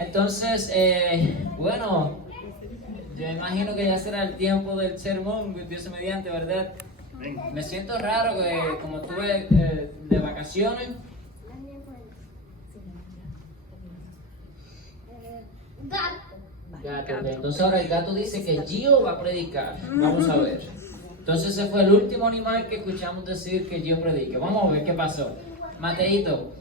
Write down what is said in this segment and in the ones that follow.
Entonces, bueno, yo imagino que ya será el tiempo del sermón, Dios mediante, ¿verdad? Me siento raro que como estuve de vacaciones. Gato, ok. Entonces ahora el gato dice que Gio va a predicar. Vamos a ver. Entonces ese fue el último animal que escuchamos decir que Gio predique. Vamos a ver qué pasó. Mateito,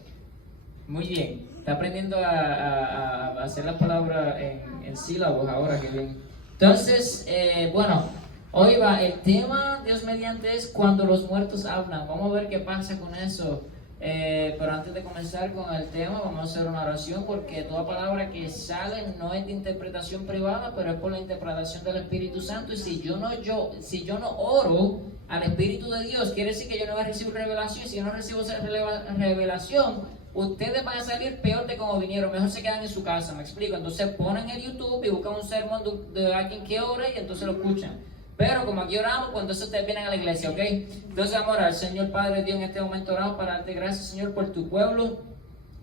muy bien. Está aprendiendo a hacer las palabras en sílabos ahora, que bien. Entonces, bueno, hoy va el tema, Dios mediante, es cuando los muertos hablan. Vamos a ver qué pasa con eso. Pero antes de comenzar con el tema, vamos a hacer una oración porque toda palabra que sale no es de interpretación privada, pero es por la interpretación del Espíritu Santo. Y si yo no oro al Espíritu de Dios, quiere decir que yo no voy a recibir revelación. Y si yo no recibo esa revelación, ustedes van a salir peor de como vinieron. Mejor se quedan en su casa, me explico. Entonces ponen en YouTube y buscan un sermón de alguien que ora y entonces lo escuchan. Pero como aquí oramos, pues entonces ustedes vienen a la iglesia, ¿ok? Entonces vamos a orar. Señor Padre Dios, en este momento oramos para darte gracias, Señor, por tu pueblo.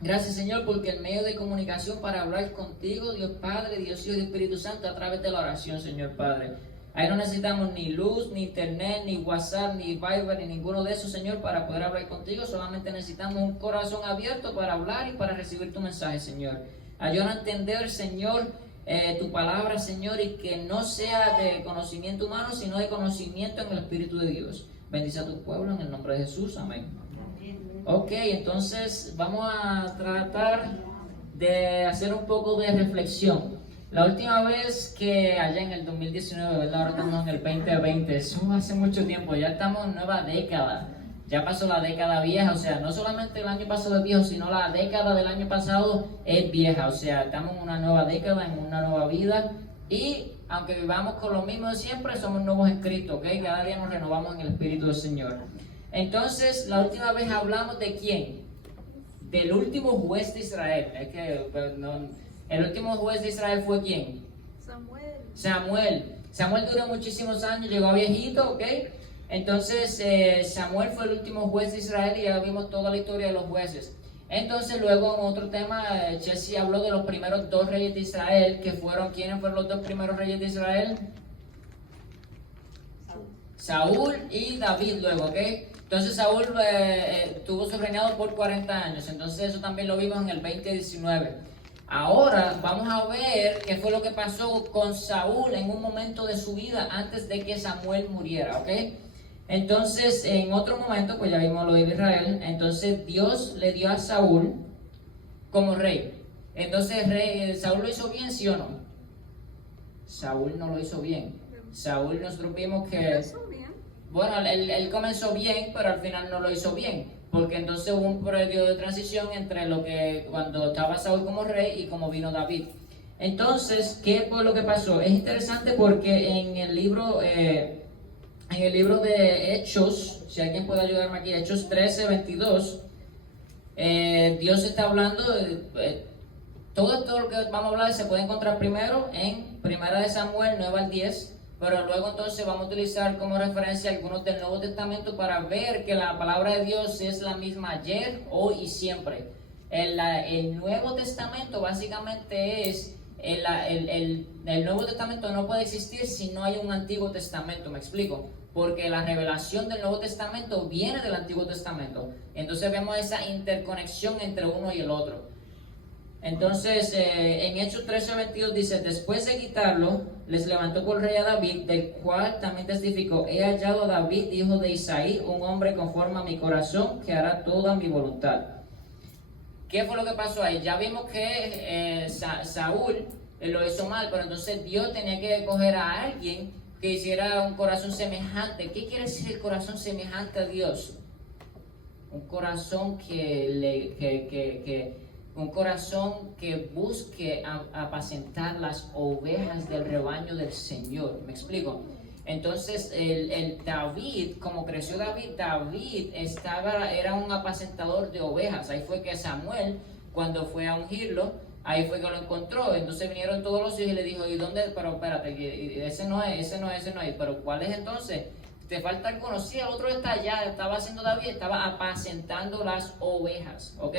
Gracias, Señor, porque el medio de comunicación para hablar contigo, Dios Padre, Dios Hijo y Espíritu Santo, a través de la oración, Señor Padre. Ahí no necesitamos ni luz, ni internet, ni WhatsApp, ni Viber, ni ninguno de esos, Señor, para poder hablar contigo. Solamente necesitamos un corazón abierto para hablar y para recibir tu mensaje, Señor. Ayúdanos a entender, Señor, tu palabra, Señor, y que no sea de conocimiento humano, sino de conocimiento en el Espíritu de Dios. Bendice a tu pueblo en el nombre de Jesús. Amén. Ok, entonces vamos a tratar de hacer un poco de reflexión. La última vez que allá en el 2019, ¿verdad? Ahora estamos en el 2020, eso hace mucho tiempo, ya estamos en nueva década. Ya pasó la década vieja, o sea, no solamente el año pasado es viejo, sino la década del año pasado es vieja. O sea, estamos en una nueva década, en una nueva vida. Y aunque vivamos con lo mismo de siempre, somos nuevos en Cristo, ¿ok? Cada día nos renovamos en el Espíritu del Señor. Entonces, la última vez hablamos de quién? Del último juez de Israel. Es que, pues, no, el último juez de Israel fue ¿quién? Samuel duró muchísimos años, llegó a viejito, ¿ok? Entonces Samuel fue el último juez de Israel y ya vimos toda la historia de los jueces. Entonces luego en otro tema, Chelsea habló de los primeros dos reyes de Israel, que fueron, ¿quiénes fueron los dos primeros reyes de Israel? Saúl y David luego, ¿ok? Entonces Saúl tuvo su reinado por 40 años, entonces eso también lo vimos en el 2019. Ahora vamos a ver qué fue lo que pasó con Saúl en un momento de su vida antes de que Samuel muriera, ¿ok? Entonces, en otro momento, pues ya vimos lo de Israel, entonces Dios le dio a Saúl como rey. Entonces, ¿Saúl lo hizo bien, sí o no? Saúl no lo hizo bien. Saúl, nosotros vimos que... Bueno, él comenzó bien, pero al final no lo hizo bien. Porque entonces hubo un periodo de transición entre lo que cuando estaba Saúl como rey y como vino David. Entonces, ¿qué fue lo que pasó? Es interesante porque en el libro de Hechos, si alguien puede ayudarme aquí, Hechos 13:22, Dios está hablando, todo lo que vamos a hablar se puede encontrar primero en Primera de Samuel 9 al 10, pero luego entonces vamos a utilizar como referencia algunos del Nuevo Testamento para ver que la palabra de Dios es la misma ayer, hoy y siempre. El Nuevo Testamento básicamente es, el Nuevo Testamento no puede existir si no hay un Antiguo Testamento, ¿me explico? Porque la revelación del Nuevo Testamento viene del Antiguo Testamento. Entonces vemos esa interconexión entre uno y el otro. Entonces, en Hechos 13:22 dice, después de quitarlo, les levantó por rey a David, del cual también testificó, he hallado a David, hijo de Isaí, un hombre conforme a mi corazón, que hará toda mi voluntad. ¿Qué fue lo que pasó ahí? Ya vimos que Saúl lo hizo mal, pero entonces Dios tenía que escoger a alguien que hiciera un corazón semejante. ¿Qué quiere decir el corazón semejante a Dios? Un corazón un corazón que busque apacentar las ovejas del rebaño del Señor. ¿Me explico? Entonces, el David, como creció David era un apacentador de ovejas. Ahí fue que Samuel, cuando fue a ungirlo, ahí fue que lo encontró. Entonces vinieron todos los hijos y le dijo, ¿y dónde? Pero espérate, ese no es. Pero ¿cuál es entonces? Te falta alguno. Sí, el otro está allá, estaba haciendo David, estaba apacentando las ovejas, ¿ok?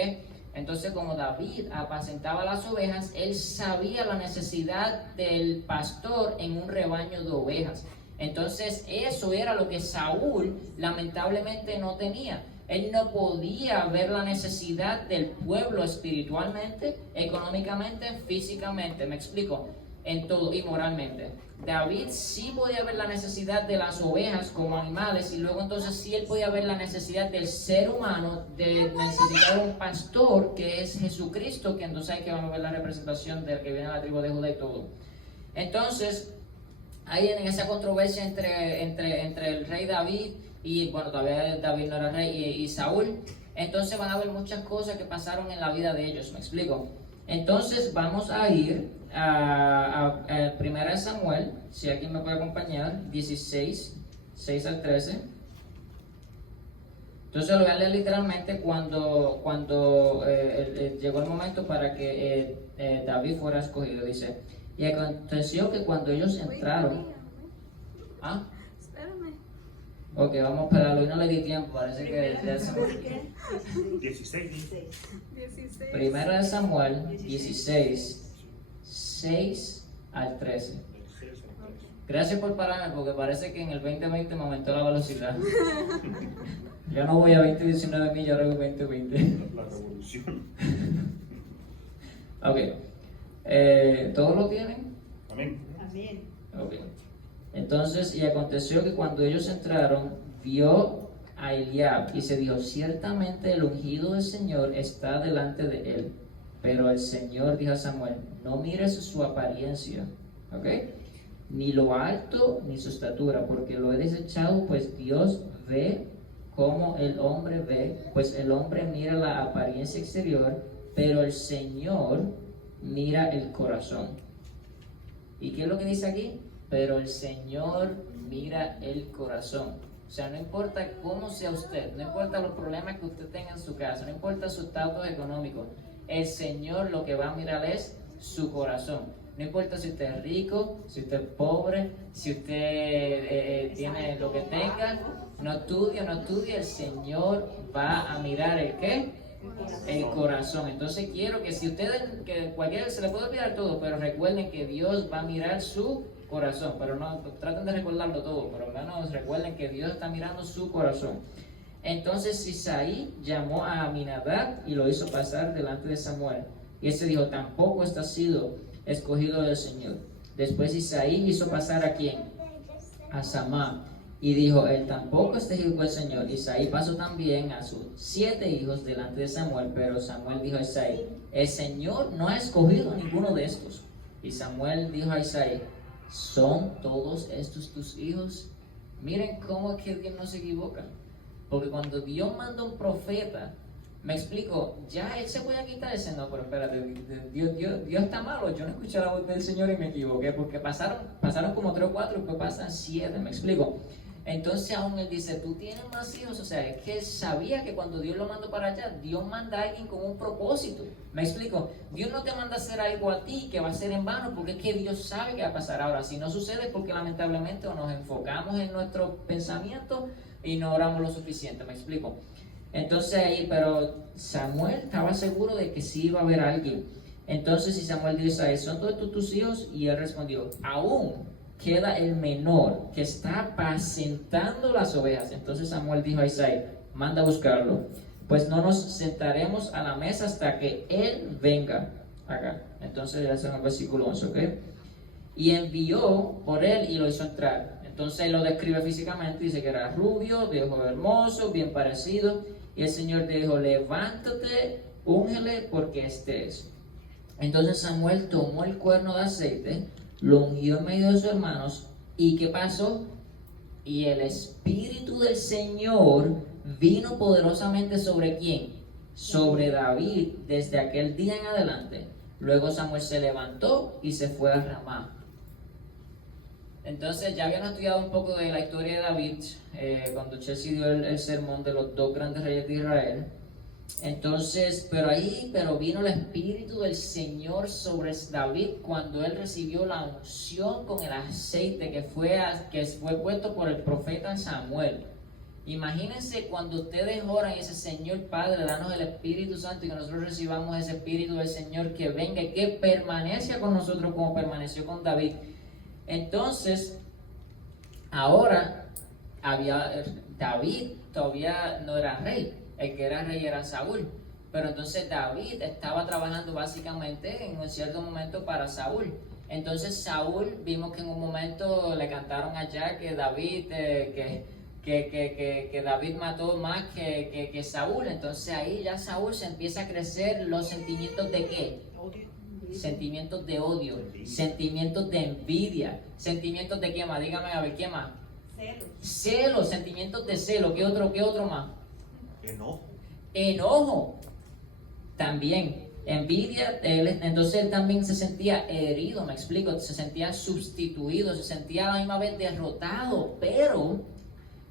Entonces, como David apacentaba las ovejas, él sabía la necesidad del pastor en un rebaño de ovejas. Entonces, eso era lo que Saúl lamentablemente no tenía. Él no podía ver la necesidad del pueblo espiritualmente, económicamente, físicamente. ¿Me explico? En todo y moralmente. David sí podía ver la necesidad de las ovejas como animales, y luego entonces sí él podía ver la necesidad del ser humano de necesitar un pastor que es Jesucristo, que entonces hay que vamos a ver la representación del que viene a la tribu de Judá y todo. Entonces, hay en esa controversia entre el rey David y, bueno, todavía David no era rey, y Saúl. Entonces van a haber muchas cosas que pasaron en la vida de ellos, ¿me explico? Entonces vamos a ir a 1 Samuel, si alguien me puede acompañar, 16, 6 al 13. Entonces lo voy a leer literalmente cuando llegó el momento para que David fuera escogido. Dice: y aconteció que cuando ellos entraron... ¿Ah? Espérame. Ok, vamos a esperarlo. Y no le di tiempo, parece que ya se... 16. 16. Primera de Samuel 16, 6 al 13. Gracias por pararme, porque parece que en el 2020 me aumentó la velocidad. Ya no voy a 20-19 millas, ahora voy 20-20. La revolución. Ok. ¿Todos lo tienen? Amén. Amén. Ok. Entonces, y aconteció que cuando ellos entraron, vio a Eliab y se dijo: ciertamente el ungido del Señor está delante de él. Pero el Señor dijo a Samuel: no mires su apariencia, ¿ok? Ni lo alto ni su estatura, porque lo he desechado, pues Dios ve como el hombre ve, pues el hombre mira la apariencia exterior, pero el Señor mira el corazón. ¿Y qué es lo que dice aquí? Pero el Señor mira el corazón. O sea, no importa cómo sea usted, no importa los problemas que usted tenga en su casa, no importa su estatus económico, el Señor lo que va a mirar es su corazón. No importa si usted es rico, si usted es pobre, si usted tiene lo que tenga, no estudie, el Señor va a mirar el ¿qué? El corazón. Entonces quiero que si ustedes, que cualquiera se le puede olvidar todo, pero recuerden que Dios va a mirar su corazón. Pero no traten de recordarlo todo, pero al menos recuerden que Dios está mirando su corazón. Entonces Isaí llamó a Aminadab y lo hizo pasar delante de Samuel. Y ese dijo: tampoco está sido escogido del Señor. Después Isaí hizo pasar ¿a quién? A Samá. Y dijo: él tampoco está escogido del Señor. Isaí pasó también a sus 7 hijos delante de Samuel. Pero Samuel dijo a Isaí: el Señor no ha escogido ninguno de estos. Y Samuel dijo a Isaí: ¿son todos estos tus hijos? Miren cómo es que Dios no se equivoca. Porque cuando Dios manda un profeta, me explico, ya él se puede quitar ese: no, pero espérate, Dios está malo, yo no escuché la voz del Señor y me equivoqué, porque pasaron como 3 o 4 y después pasan 7, me explico. Entonces aún él dice: tú tienes más hijos. O sea, es que él sabía que cuando Dios lo mandó para allá, Dios manda a alguien con un propósito. Me explico, Dios no te manda a hacer algo a ti que va a ser en vano, porque es que Dios sabe que va a pasar. Ahora, si no sucede, porque lamentablemente o nos enfocamos en nuestros pensamientos y no oramos lo suficiente, me explico. Entonces ahí, pero Samuel estaba seguro de que sí iba a haber alguien. Entonces si Samuel dice a él: ¿son todos tus hijos? Y él respondió: aún queda el menor que está apacentando las ovejas. Entonces Samuel dijo a Isaí: manda a buscarlo, pues no nos sentaremos a la mesa hasta que él venga acá. Entonces ya está en el versículo 11, ¿ok? Y envió por él y lo hizo entrar. Entonces él lo describe físicamente, dice que era rubio, de ojos hermosos, bien parecido. Y el Señor dijo: levántate, úngele, porque este es. Entonces Samuel tomó el cuerno de aceite, lo ungió en medio de sus hermanos. ¿Y qué pasó? Y el Espíritu del Señor vino poderosamente ¿sobre quién? Sobre David desde aquel día en adelante. Luego Samuel se levantó y se fue a Ramá. Entonces ya habían estudiado un poco de la historia de David cuando Chelsea dio el sermón de los 2 grandes reyes de Israel. Entonces, pero vino el Espíritu del Señor sobre David cuando él recibió la unción con el aceite que fue puesto por el profeta Samuel. Imagínense cuando ustedes oran y dicen, Señor Padre, danos el Espíritu Santo y que nosotros recibamos ese Espíritu del Señor que venga y que permanezca con nosotros como permaneció con David. Entonces, ahora David todavía no era rey, el que era rey era Saúl. Pero entonces David estaba trabajando básicamente en un cierto momento para Saúl. Entonces Saúl, vimos que en un momento le cantaron allá que David, que David mató más que Saúl. Entonces ahí ya Saúl se empieza a crecer los sentimientos de ¿qué? Sentimientos de odio, sentimientos de envidia, sentimientos de ¿qué más? Dígame a ver, ¿qué más? Celos, sentimientos de celo. ¿Qué otro más? Enojo. También. Envidia, entonces él también se sentía herido, me explico, se sentía sustituido, se sentía a la misma vez derrotado, pero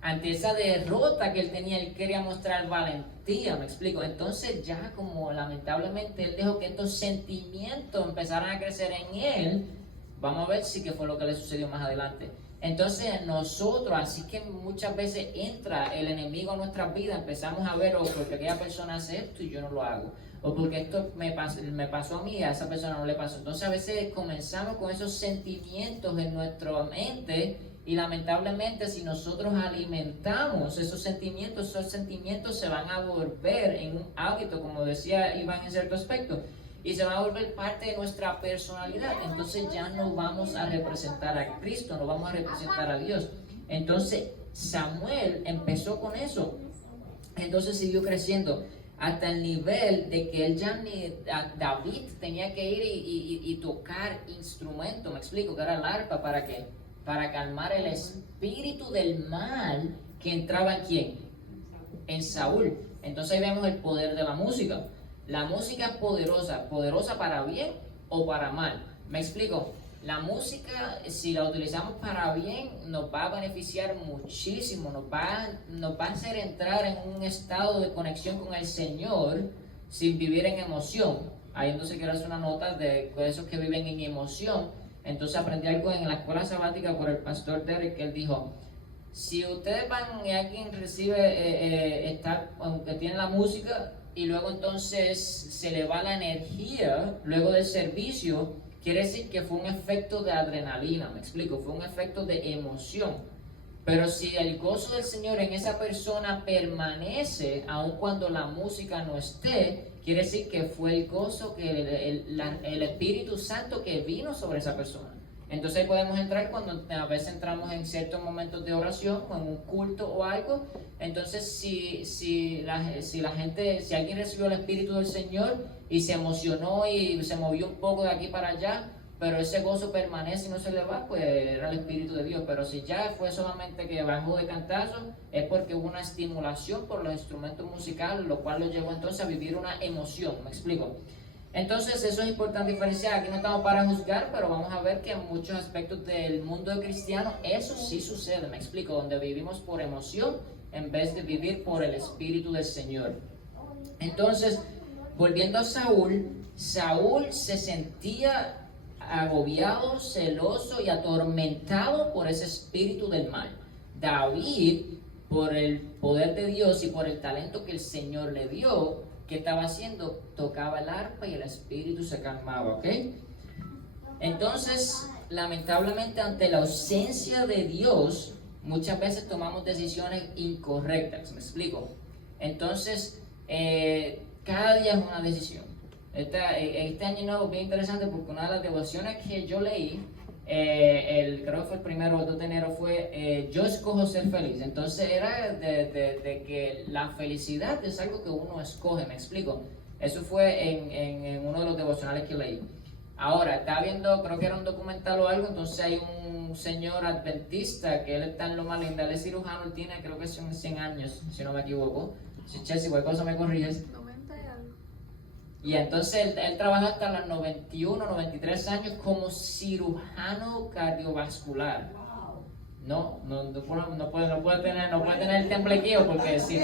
ante esa derrota que él tenía, él quería mostrar valentía, me explico. Entonces ya como lamentablemente él dejó que estos sentimientos empezaran a crecer en él, vamos a ver si qué fue lo que le sucedió más adelante. Entonces nosotros, así que muchas veces entra el enemigo a nuestras vidas, empezamos a ver, porque aquella persona hace esto y yo no lo hago, o porque esto me pasó a mí y a esa persona no le pasó. Entonces a veces comenzamos con esos sentimientos en nuestra mente y lamentablemente si nosotros alimentamos esos sentimientos se van a volver en un hábito, como decía Iván en cierto aspecto, y se va a volver parte de nuestra personalidad. Entonces ya no vamos a representar a Cristo, no vamos a representar a Dios. Entonces Samuel empezó con eso, entonces siguió creciendo hasta el nivel de que él ya David tenía que ir y tocar instrumento, me explico, que era el arpa. ¿Para qué? Para calmar el espíritu del mal que entraba en ¿quién? En Saúl. Entonces ahí vemos el poder de la música. La música es poderosa para bien o para mal. ¿Me explico? La música, si la utilizamos para bien, nos va a beneficiar muchísimo, nos va a hacer entrar en un estado de conexión con el Señor sin vivir en emoción. Ahí entonces quiero hacer una nota de esos que viven en emoción. Entonces aprendí algo en la escuela sabática por el pastor Derek, que él dijo, si ustedes van y alguien recibe, aunque tiene la música, y luego entonces se le va la energía luego del servicio, quiere decir que fue un efecto de adrenalina, me explico, fue un efecto de emoción. Pero si el gozo del Señor en esa persona permanece, aun cuando la música no esté, quiere decir que fue el gozo, que el Espíritu Santo que vino sobre esa persona. Entonces ahí podemos entrar cuando a veces entramos en ciertos momentos de oración o en un culto o algo. Entonces si alguien recibió el Espíritu del Señor y se emocionó y se movió un poco de aquí para allá, pero ese gozo permanece y no se le va, pues era el Espíritu de Dios. Pero si ya fue solamente que bajó de cantazo, es porque hubo una estimulación por los instrumentos musicales, lo cual lo llevó entonces a vivir una emoción, ¿me explico? Entonces eso es importante diferenciar. Aquí no estamos para juzgar, pero vamos a ver que en muchos aspectos del mundo cristiano eso sí sucede, me explico, donde vivimos por emoción en vez de vivir por el Espíritu del Señor. Entonces, volviendo a Saúl se sentía agobiado, celoso y atormentado por ese espíritu del mal. David, por el poder de Dios y por el talento que el Señor le dio, ¿qué estaba haciendo? Tocaba el arpa y el espíritu se calmaba, ¿ok? Entonces, lamentablemente ante la ausencia de Dios, muchas veces tomamos decisiones incorrectas, ¿me explico? Entonces, cada día es una decisión. Este año nuevo es bien interesante porque una de las devociones que yo leí, creo que fue el 1 de enero, fue yo escojo ser feliz. Entonces era de que la felicidad es algo que uno escoge, me explico. Eso fue en uno de los devocionales que leí. Ahora, estaba viendo, creo que era un documental o algo, entonces hay un señor adventista que él está en Loma Linda, él es cirujano, él tiene creo que son 100 años, si no me equivoco. Si Chelsea, cualquier cosa me corriges. 90 y algo. Y entonces él trabaja hasta los 91, 93 años como cirujano cardiovascular. No puede tener el temblequeo porque si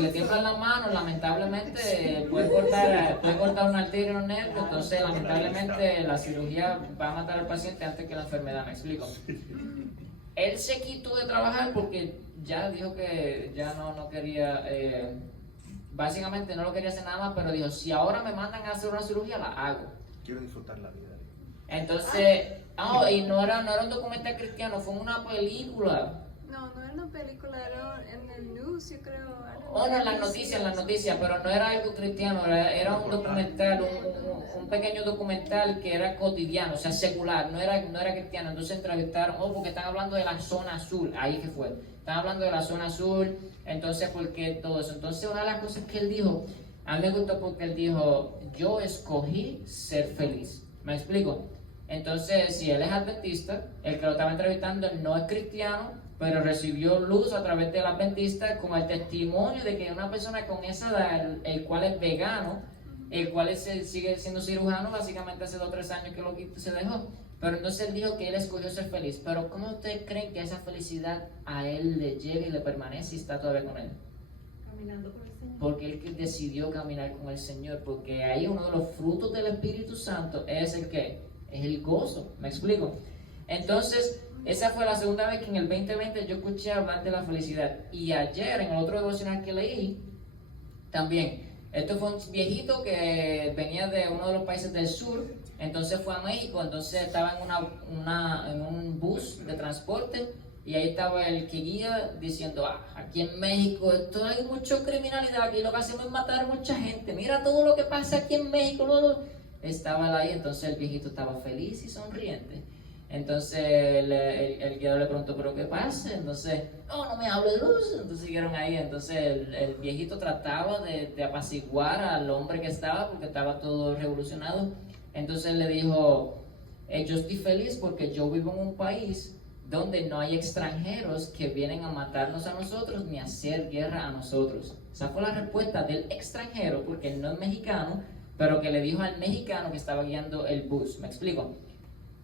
le tiemblan las manos, lamentablemente puede cortar una arteria o un nervio, entonces lamentablemente la cirugía va a matar al paciente antes que la enfermedad, ¿me explico? él se quitó de trabajar porque ya dijo que ya no quería, básicamente no lo quería hacer nada más, pero dijo, si ahora me mandan a hacer una cirugía, la hago. Quiero disfrutar la vida. Entonces, y no era un documental cristiano, fue una película. No, no era una película, era en el news, yo creo. No, en las noticias, pero no era algo cristiano, era un documental, un pequeño documental que era cotidiano, o sea, secular, no era cristiano. Entonces entrevistaron, porque están hablando de la zona azul, ahí que fue. Están hablando de la zona azul, entonces, ¿por qué todo eso? Entonces, una de las cosas que él dijo, a mí me gustó porque él dijo, yo escogí ser feliz. ¿Me explico? Entonces, si él es adventista, el que lo estaba entrevistando no es cristiano, pero recibió luz a través del adventista como el testimonio de que una persona con esa edad, el cual es vegano, el cual sigue siendo cirujano, básicamente hace 2 o 3 años que lo se dejó. Pero entonces él dijo que él escogió ser feliz. Pero ¿cómo ustedes creen que esa felicidad a él le llega y le permanece y está todavía con él? Caminando por el Señor. Porque él decidió caminar con el Señor, porque ahí uno de los frutos del Espíritu Santo es el que es el gozo. ¿Me explico? Entonces, esa fue la segunda vez que en el 2020 yo escuché hablar de la felicidad. Y ayer, en el otro devocional que leí, también, esto fue un viejito que venía de uno de los países del sur, entonces fue a México, entonces estaba en un bus de transporte, y ahí estaba el que guía diciendo, aquí en México esto hay mucha criminalidad, aquí lo que hacemos es matar mucha gente, mira todo lo que pasa aquí en México. Estaba él ahí, entonces el viejito estaba feliz y sonriente. Entonces el guiador le preguntó, ¿pero qué pasa? Entonces, no me hable de luz. Entonces siguieron ahí. Entonces el viejito trataba de apaciguar al hombre que estaba, porque estaba todo revolucionado. Entonces le dijo, yo estoy feliz porque yo vivo en un país donde no hay extranjeros que vienen a matarnos a nosotros ni a hacer guerra a nosotros. Esa fue la respuesta del extranjero, porque él no es mexicano, pero que le dijo al mexicano que estaba guiando el bus. ¿Me explico?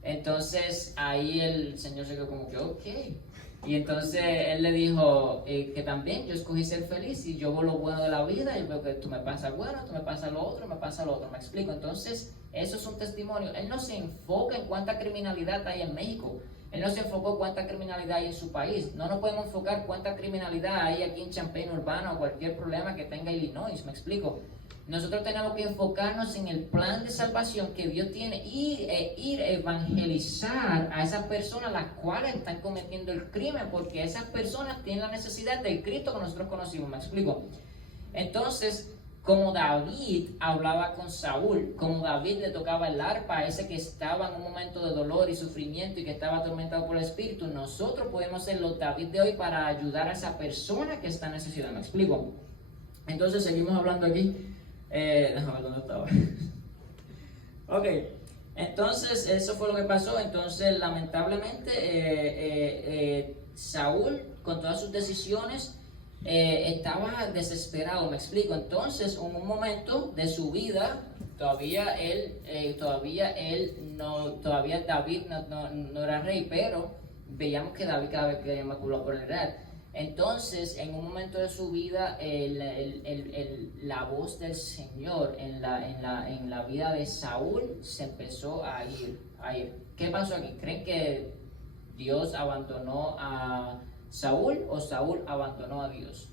Entonces ahí el Señor se quedó como que, ok. Y entonces él le dijo que también yo escogí ser feliz y yo veo lo bueno de la vida y veo que tú me pasas bueno, tú me pasas lo otro, me pasa lo otro. ¿Me explico? Entonces eso es un testimonio. Él no se enfoca en cuánta criminalidad hay en México. Él no se enfocó cuánta criminalidad hay en su país. No nos podemos enfocar cuánta criminalidad hay aquí en Champaign Urbana o cualquier problema que tenga Illinois. ¿Me explico? Nosotros tenemos que enfocarnos en el plan de salvación que Dios tiene y ir a evangelizar a esas personas las cuales están cometiendo el crimen, porque esas personas tienen la necesidad del Cristo que nosotros conocimos. ¿Me explico? Entonces, como David hablaba con Saúl, como David le tocaba el arpa a ese que estaba en un momento de dolor y sufrimiento y que estaba atormentado por el Espíritu, nosotros podemos ser los David de hoy para ayudar a esa persona que está en necesidad. ¿Me explico? Entonces, seguimos hablando aquí. Déjame ver dónde estaba. Ok, entonces eso fue lo que pasó. Entonces, lamentablemente, Saúl, con todas sus decisiones, estaba desesperado. Me explico. Entonces, en un momento de su vida, todavía David no era rey, pero veíamos que David cada vez quería más por el real. Entonces, en un momento de su vida, la voz del Señor en la vida de Saúl se empezó a ir. ¿Qué pasó aquí? ¿Creen que Dios abandonó a Saúl o Saúl abandonó a Dios?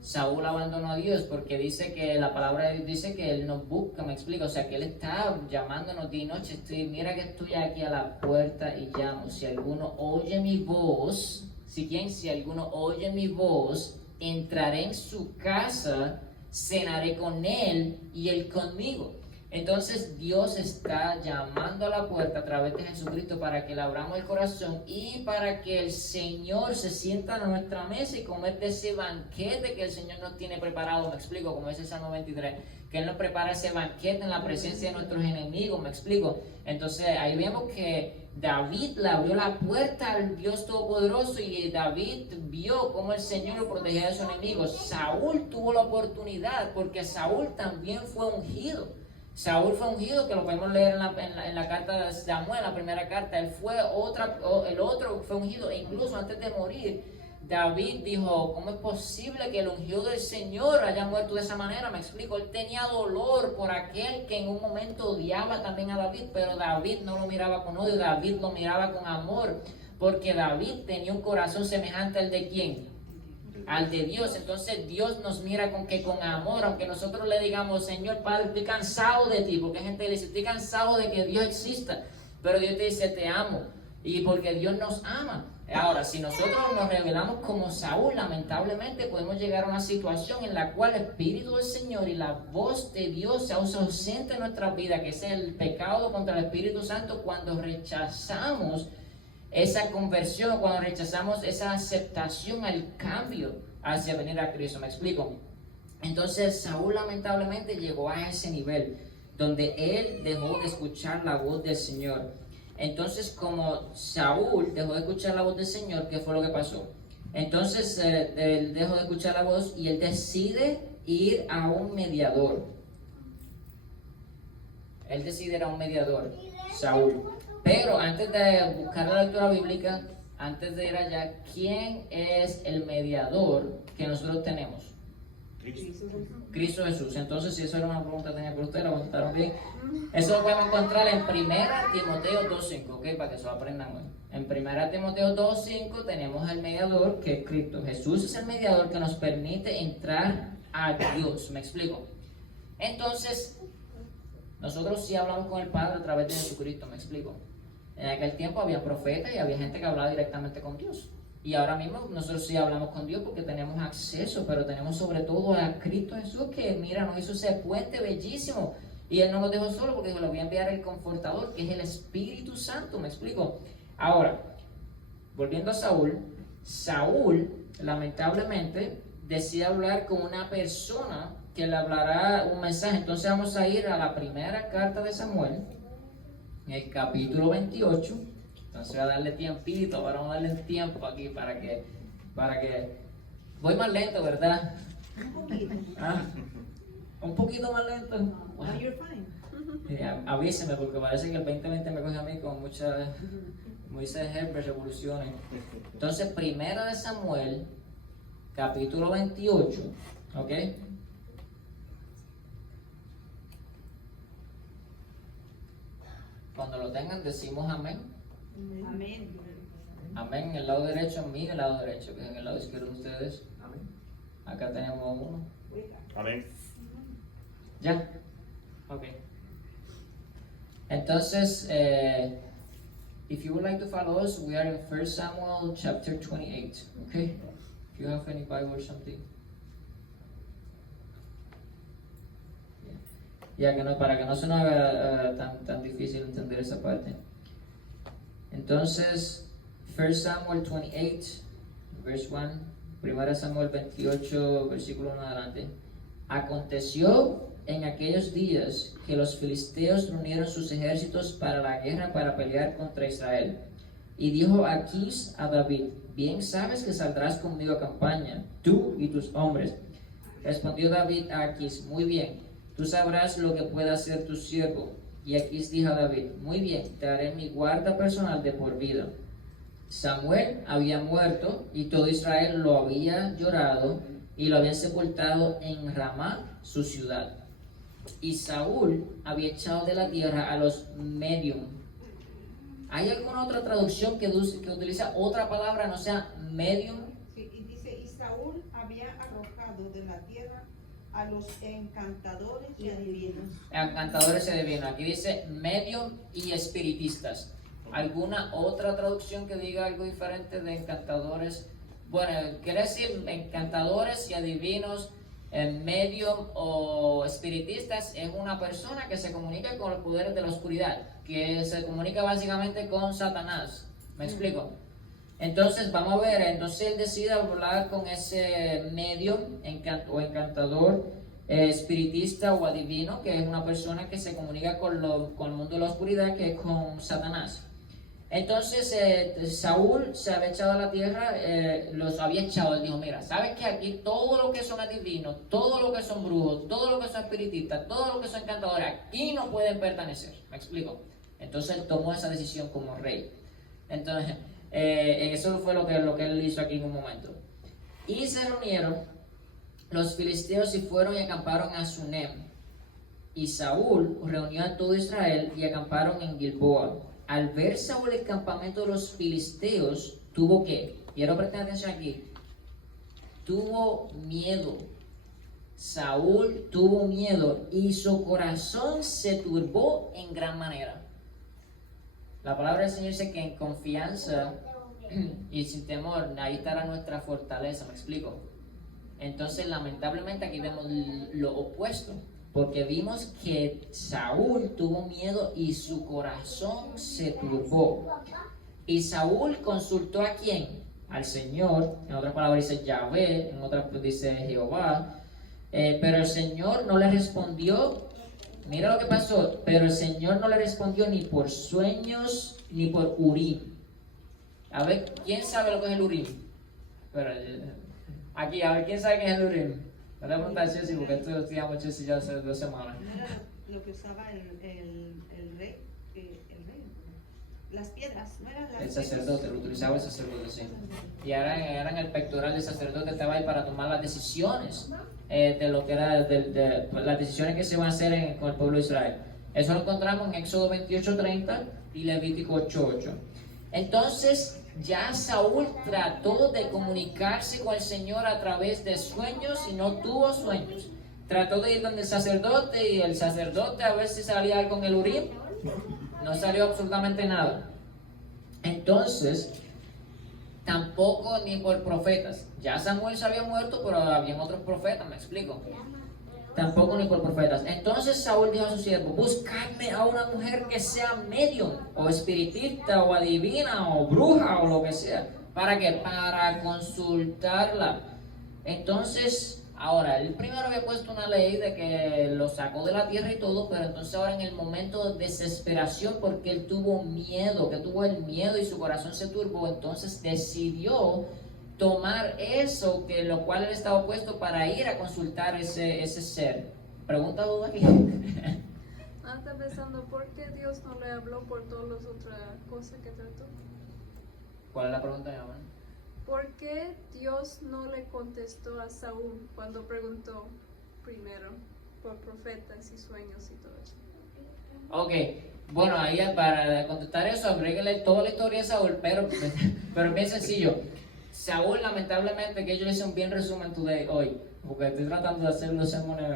Saúl abandonó a Dios porque dice que la palabra de Dios dice que Él nos busca, me explico, o sea que Él está llamándonos día y noche. Mira que estoy aquí a la puerta y llamo. Si alguno oye mi voz, si alguno oye mi voz, entraré en su casa, cenaré con él y él conmigo. Entonces Dios está llamando a la puerta a través de Jesucristo para que le abramos el corazón y para que el Señor se sienta a nuestra mesa y comer de ese banquete que el Señor nos tiene preparado. Me explico, como dice Salmo 23, que Él nos prepara ese banquete en la presencia de nuestros enemigos. Me explico. Entonces ahí vemos que David le abrió la puerta al Dios Todopoderoso y David vio cómo el Señor lo protegía de sus enemigos. Saúl tuvo la oportunidad porque Saúl también fue ungido. Saúl fue ungido, que lo podemos leer en la carta de Samuel, la primera carta. El otro fue ungido, e incluso antes de morir, David dijo, ¿cómo es posible que el ungido del Señor haya muerto de esa manera? Me explico, él tenía dolor por aquel que en un momento odiaba también a David, pero David no lo miraba con odio, David lo miraba con amor, porque David tenía un corazón semejante al de ¿quién? Al de Dios. Entonces Dios nos mira con amor, aunque nosotros le digamos, Señor Padre, estoy cansado de ti, porque hay gente que dice, estoy cansado de que Dios exista, pero Dios te dice, te amo, y porque Dios nos ama. Ahora, si nosotros nos revelamos como Saúl, lamentablemente podemos llegar a una situación en la cual el Espíritu del Señor y la voz de Dios se ausente en nuestra vida, que es el pecado contra el Espíritu Santo, cuando rechazamos esa conversión, cuando rechazamos esa aceptación al cambio hacia venir a Cristo. ¿Me explico? Entonces Saúl lamentablemente llegó a ese nivel donde él dejó de escuchar la voz del Señor. Entonces, como Saúl dejó de escuchar la voz del Señor, ¿qué fue lo que pasó? Entonces él dejó de escuchar la voz y él decide ir a un mediador. Él decide ir a un mediador, Saúl. Pero antes de buscar la lectura bíblica, antes de ir allá, ¿quién es el mediador que nosotros tenemos? Cristo Jesús. Entonces, si eso era una pregunta que tenía por ustedes, la contestaron bien. Eso lo podemos encontrar en 1 Timoteo 2.5, ¿ok? Para que se lo aprendan hoy. En 1 Timoteo 2.5 tenemos al mediador, que es Cristo. Jesús es el mediador que nos permite entrar a Dios. ¿Me explico? Entonces, nosotros sí hablamos con el Padre a través de Jesucristo. ¿Me explico? En aquel tiempo había profetas y había gente que hablaba directamente con Dios. Y ahora mismo nosotros sí hablamos con Dios porque tenemos acceso, pero tenemos sobre todo a Cristo Jesús, que mira, nos hizo ese puente bellísimo. Y Él no nos dejó solo porque dijo, le voy a enviar el Confortador, que es el Espíritu Santo. ¿Me explico? Ahora, volviendo a Saúl, Saúl lamentablemente decide hablar con una persona que le hablará un mensaje. Entonces vamos a ir a la primera carta de Samuel, en el capítulo 28. Entonces voy a darle tiempito, ahora vamos a darle tiempo aquí para que voy más lento, ¿verdad? Un poquito. ¿Ah? Un poquito más lento. No, you're fine. Avíseme porque parece que el 2020 me coge a mí con muchas Moisés Herbert revoluciones. Entonces, primera de Samuel, capítulo 28, ¿ok? Cuando lo tengan decimos amén. Amén. Amén en el lado derecho, en el lado derecho, que es en el lado izquierdo de ustedes. Amén. Acá tenemos uno. Amén. ¿Ya? Ok. Entonces, if you would like to follow us, we are in 1 Samuel chapter 28. Okay? If you have any Bible or something. Ya que no, para que no se nos haga tan difícil entender esa parte. Entonces, 1 Samuel 28, verse 1, 1 Samuel 28, versículo 1 adelante. Aconteció en aquellos días que los filisteos reunieron sus ejércitos para la guerra para pelear contra Israel. Y dijo Aquís a David, bien sabes que saldrás conmigo a campaña, tú y tus hombres. Respondió David a Aquís, muy bien, tú sabrás lo que pueda hacer tu siervo. Y Aquís dijo a David, muy bien, te haré mi guarda personal de por vida. Samuel había muerto y todo Israel lo había llorado y lo habían sepultado en Ramá, su ciudad. Y Saúl había echado de la tierra a los medium. ¿Hay alguna otra traducción que utiliza otra palabra, no sea medium? Sí, y dice, y Saúl había arrojado de la tierra a los encantadores y adivinos. Encantadores y adivinos. Aquí dice medium y espiritistas. ¿Alguna otra traducción que diga algo diferente de encantadores? Bueno, quiere decir encantadores y adivinos. Medium o espiritistas es una persona que se comunica con los poderes de la oscuridad, que se comunica básicamente con Satanás. ¿Me explico? Entonces vamos a ver, entonces él decide hablar con ese medium o encantador, espiritista o adivino, que es una persona que se comunica con el mundo de la oscuridad, que es con Satanás. Entonces Saúl se había echado a la tierra, los había echado. Él dijo, mira, ¿sabes que aquí todo lo que son adivinos, todo lo que son brujos, todo lo que son espiritistas, todo lo que son encantadores, aquí no pueden pertenecer? ¿Me explico? Entonces él tomó esa decisión como rey. Entonces Eso fue lo que él hizo aquí en un momento. Y se reunieron los filisteos y fueron y acamparon a Sunem. Y Saúl reunió a todo Israel y acamparon en Gilboa. Al ver Saúl el campamento de los filisteos, tuvo que, quiero prestar atención aquí, tuvo miedo. Saúl tuvo miedo y su corazón se turbó en gran manera. La palabra del Señor dice que en confianza y sin temor, ahí estará nuestra fortaleza, ¿me explico? Entonces, lamentablemente aquí vemos lo opuesto, porque vimos que Saúl tuvo miedo y su corazón se turbó. Y Saúl consultó ¿a quién? Al Señor. En otras palabras dice Yahvé, en otras dice Jehová. Pero el Señor no le respondió. Mira lo que pasó. Pero el Señor no le respondió ni por sueños ni por Urim. A ver, ¿quién sabe lo que es el Urim? Pero, aquí, a ver, ¿quién sabe qué es el Urim? Me voy a preguntar a Chelsea porque esto estudiamos Chelsea ya hace 2 semanas. No era lo que usaba el rey, las piedras, no eran las El sacerdote, lo utilizaba el sacerdote, sí. Y eran el pectoral del sacerdote, estaba ahí para tomar las decisiones de lo que era, de las decisiones que se van a hacer con el pueblo de Israel. Eso lo encontramos en Éxodo 28:30 y Levítico 8:8. Entonces, ya Saúl trató de comunicarse con el Señor a través de sueños y no tuvo sueños. Trató de ir donde el sacerdote y el sacerdote a ver si salía algo en el Urim. No salió absolutamente nada. Entonces, tampoco ni por profetas. Ya Samuel se había muerto, pero había otros profetas, me explico. Tampoco ni por profetas. Entonces Saúl dijo a su siervo: buscadme a una mujer que sea medium, o espiritista, o adivina, o bruja, o lo que sea. ¿Para qué? Para consultarla. Entonces, ahora, él primero había puesto una ley de que lo sacó de la tierra y todo, pero entonces ahora en el momento de desesperación, porque él tuvo miedo, que tuvo el miedo y su corazón se turbó, entonces decidió tomar eso, que lo cual él estaba puesto para ir a consultar ese ser. Pregunta duda aquí. Está pensando, ¿por qué Dios no le habló por todas las otras cosas que trató? ¿Cuál es la pregunta, mi amor? ¿Por qué Dios no le contestó a Saúl cuando preguntó primero por profetas y sueños y todo eso? Ok, bueno, ahí para contestar eso, habría que leer toda la historia de Saúl, pero bien sencillo. Saúl, lamentablemente, que yo hice un bien resumen hoy, porque estoy tratando de hacer los sermones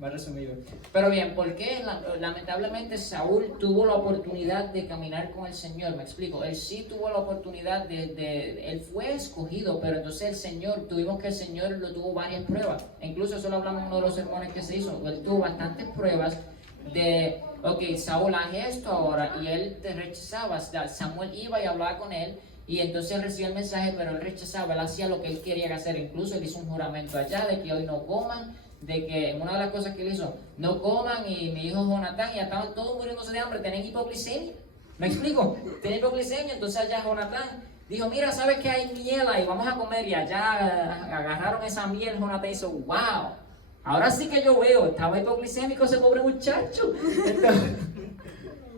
más resumidos. Pero bien, ¿por qué? Lamentablemente Saúl tuvo la oportunidad de caminar con el Señor, me explico. Él sí tuvo la oportunidad él fue escogido, pero entonces tuvimos que el Señor lo tuvo varias pruebas. Incluso eso lo hablamos en uno de los sermones que se hizo. Él tuvo bastantes pruebas de, ok, Saúl, haz esto ahora, y él te rechazaba. Samuel iba y hablaba con él, y entonces él recibía el mensaje, pero él rechazaba, él hacía lo que él quería hacer. Incluso él hizo un juramento allá de que hoy no coman, de que una de las cosas que él hizo, no coman, y mi hijo Jonatán, ya estaban todos muriéndose de hambre, tenían hipoglicemia. ¿Me explico? Tenían hipoglicemia, entonces allá Jonatán dijo: mira, ¿sabes que hay miel ahí? Vamos a comer. Y allá agarraron esa miel. Jonatán hizo: wow, ahora sí que yo veo, estaba hipoglicémico ese pobre muchacho.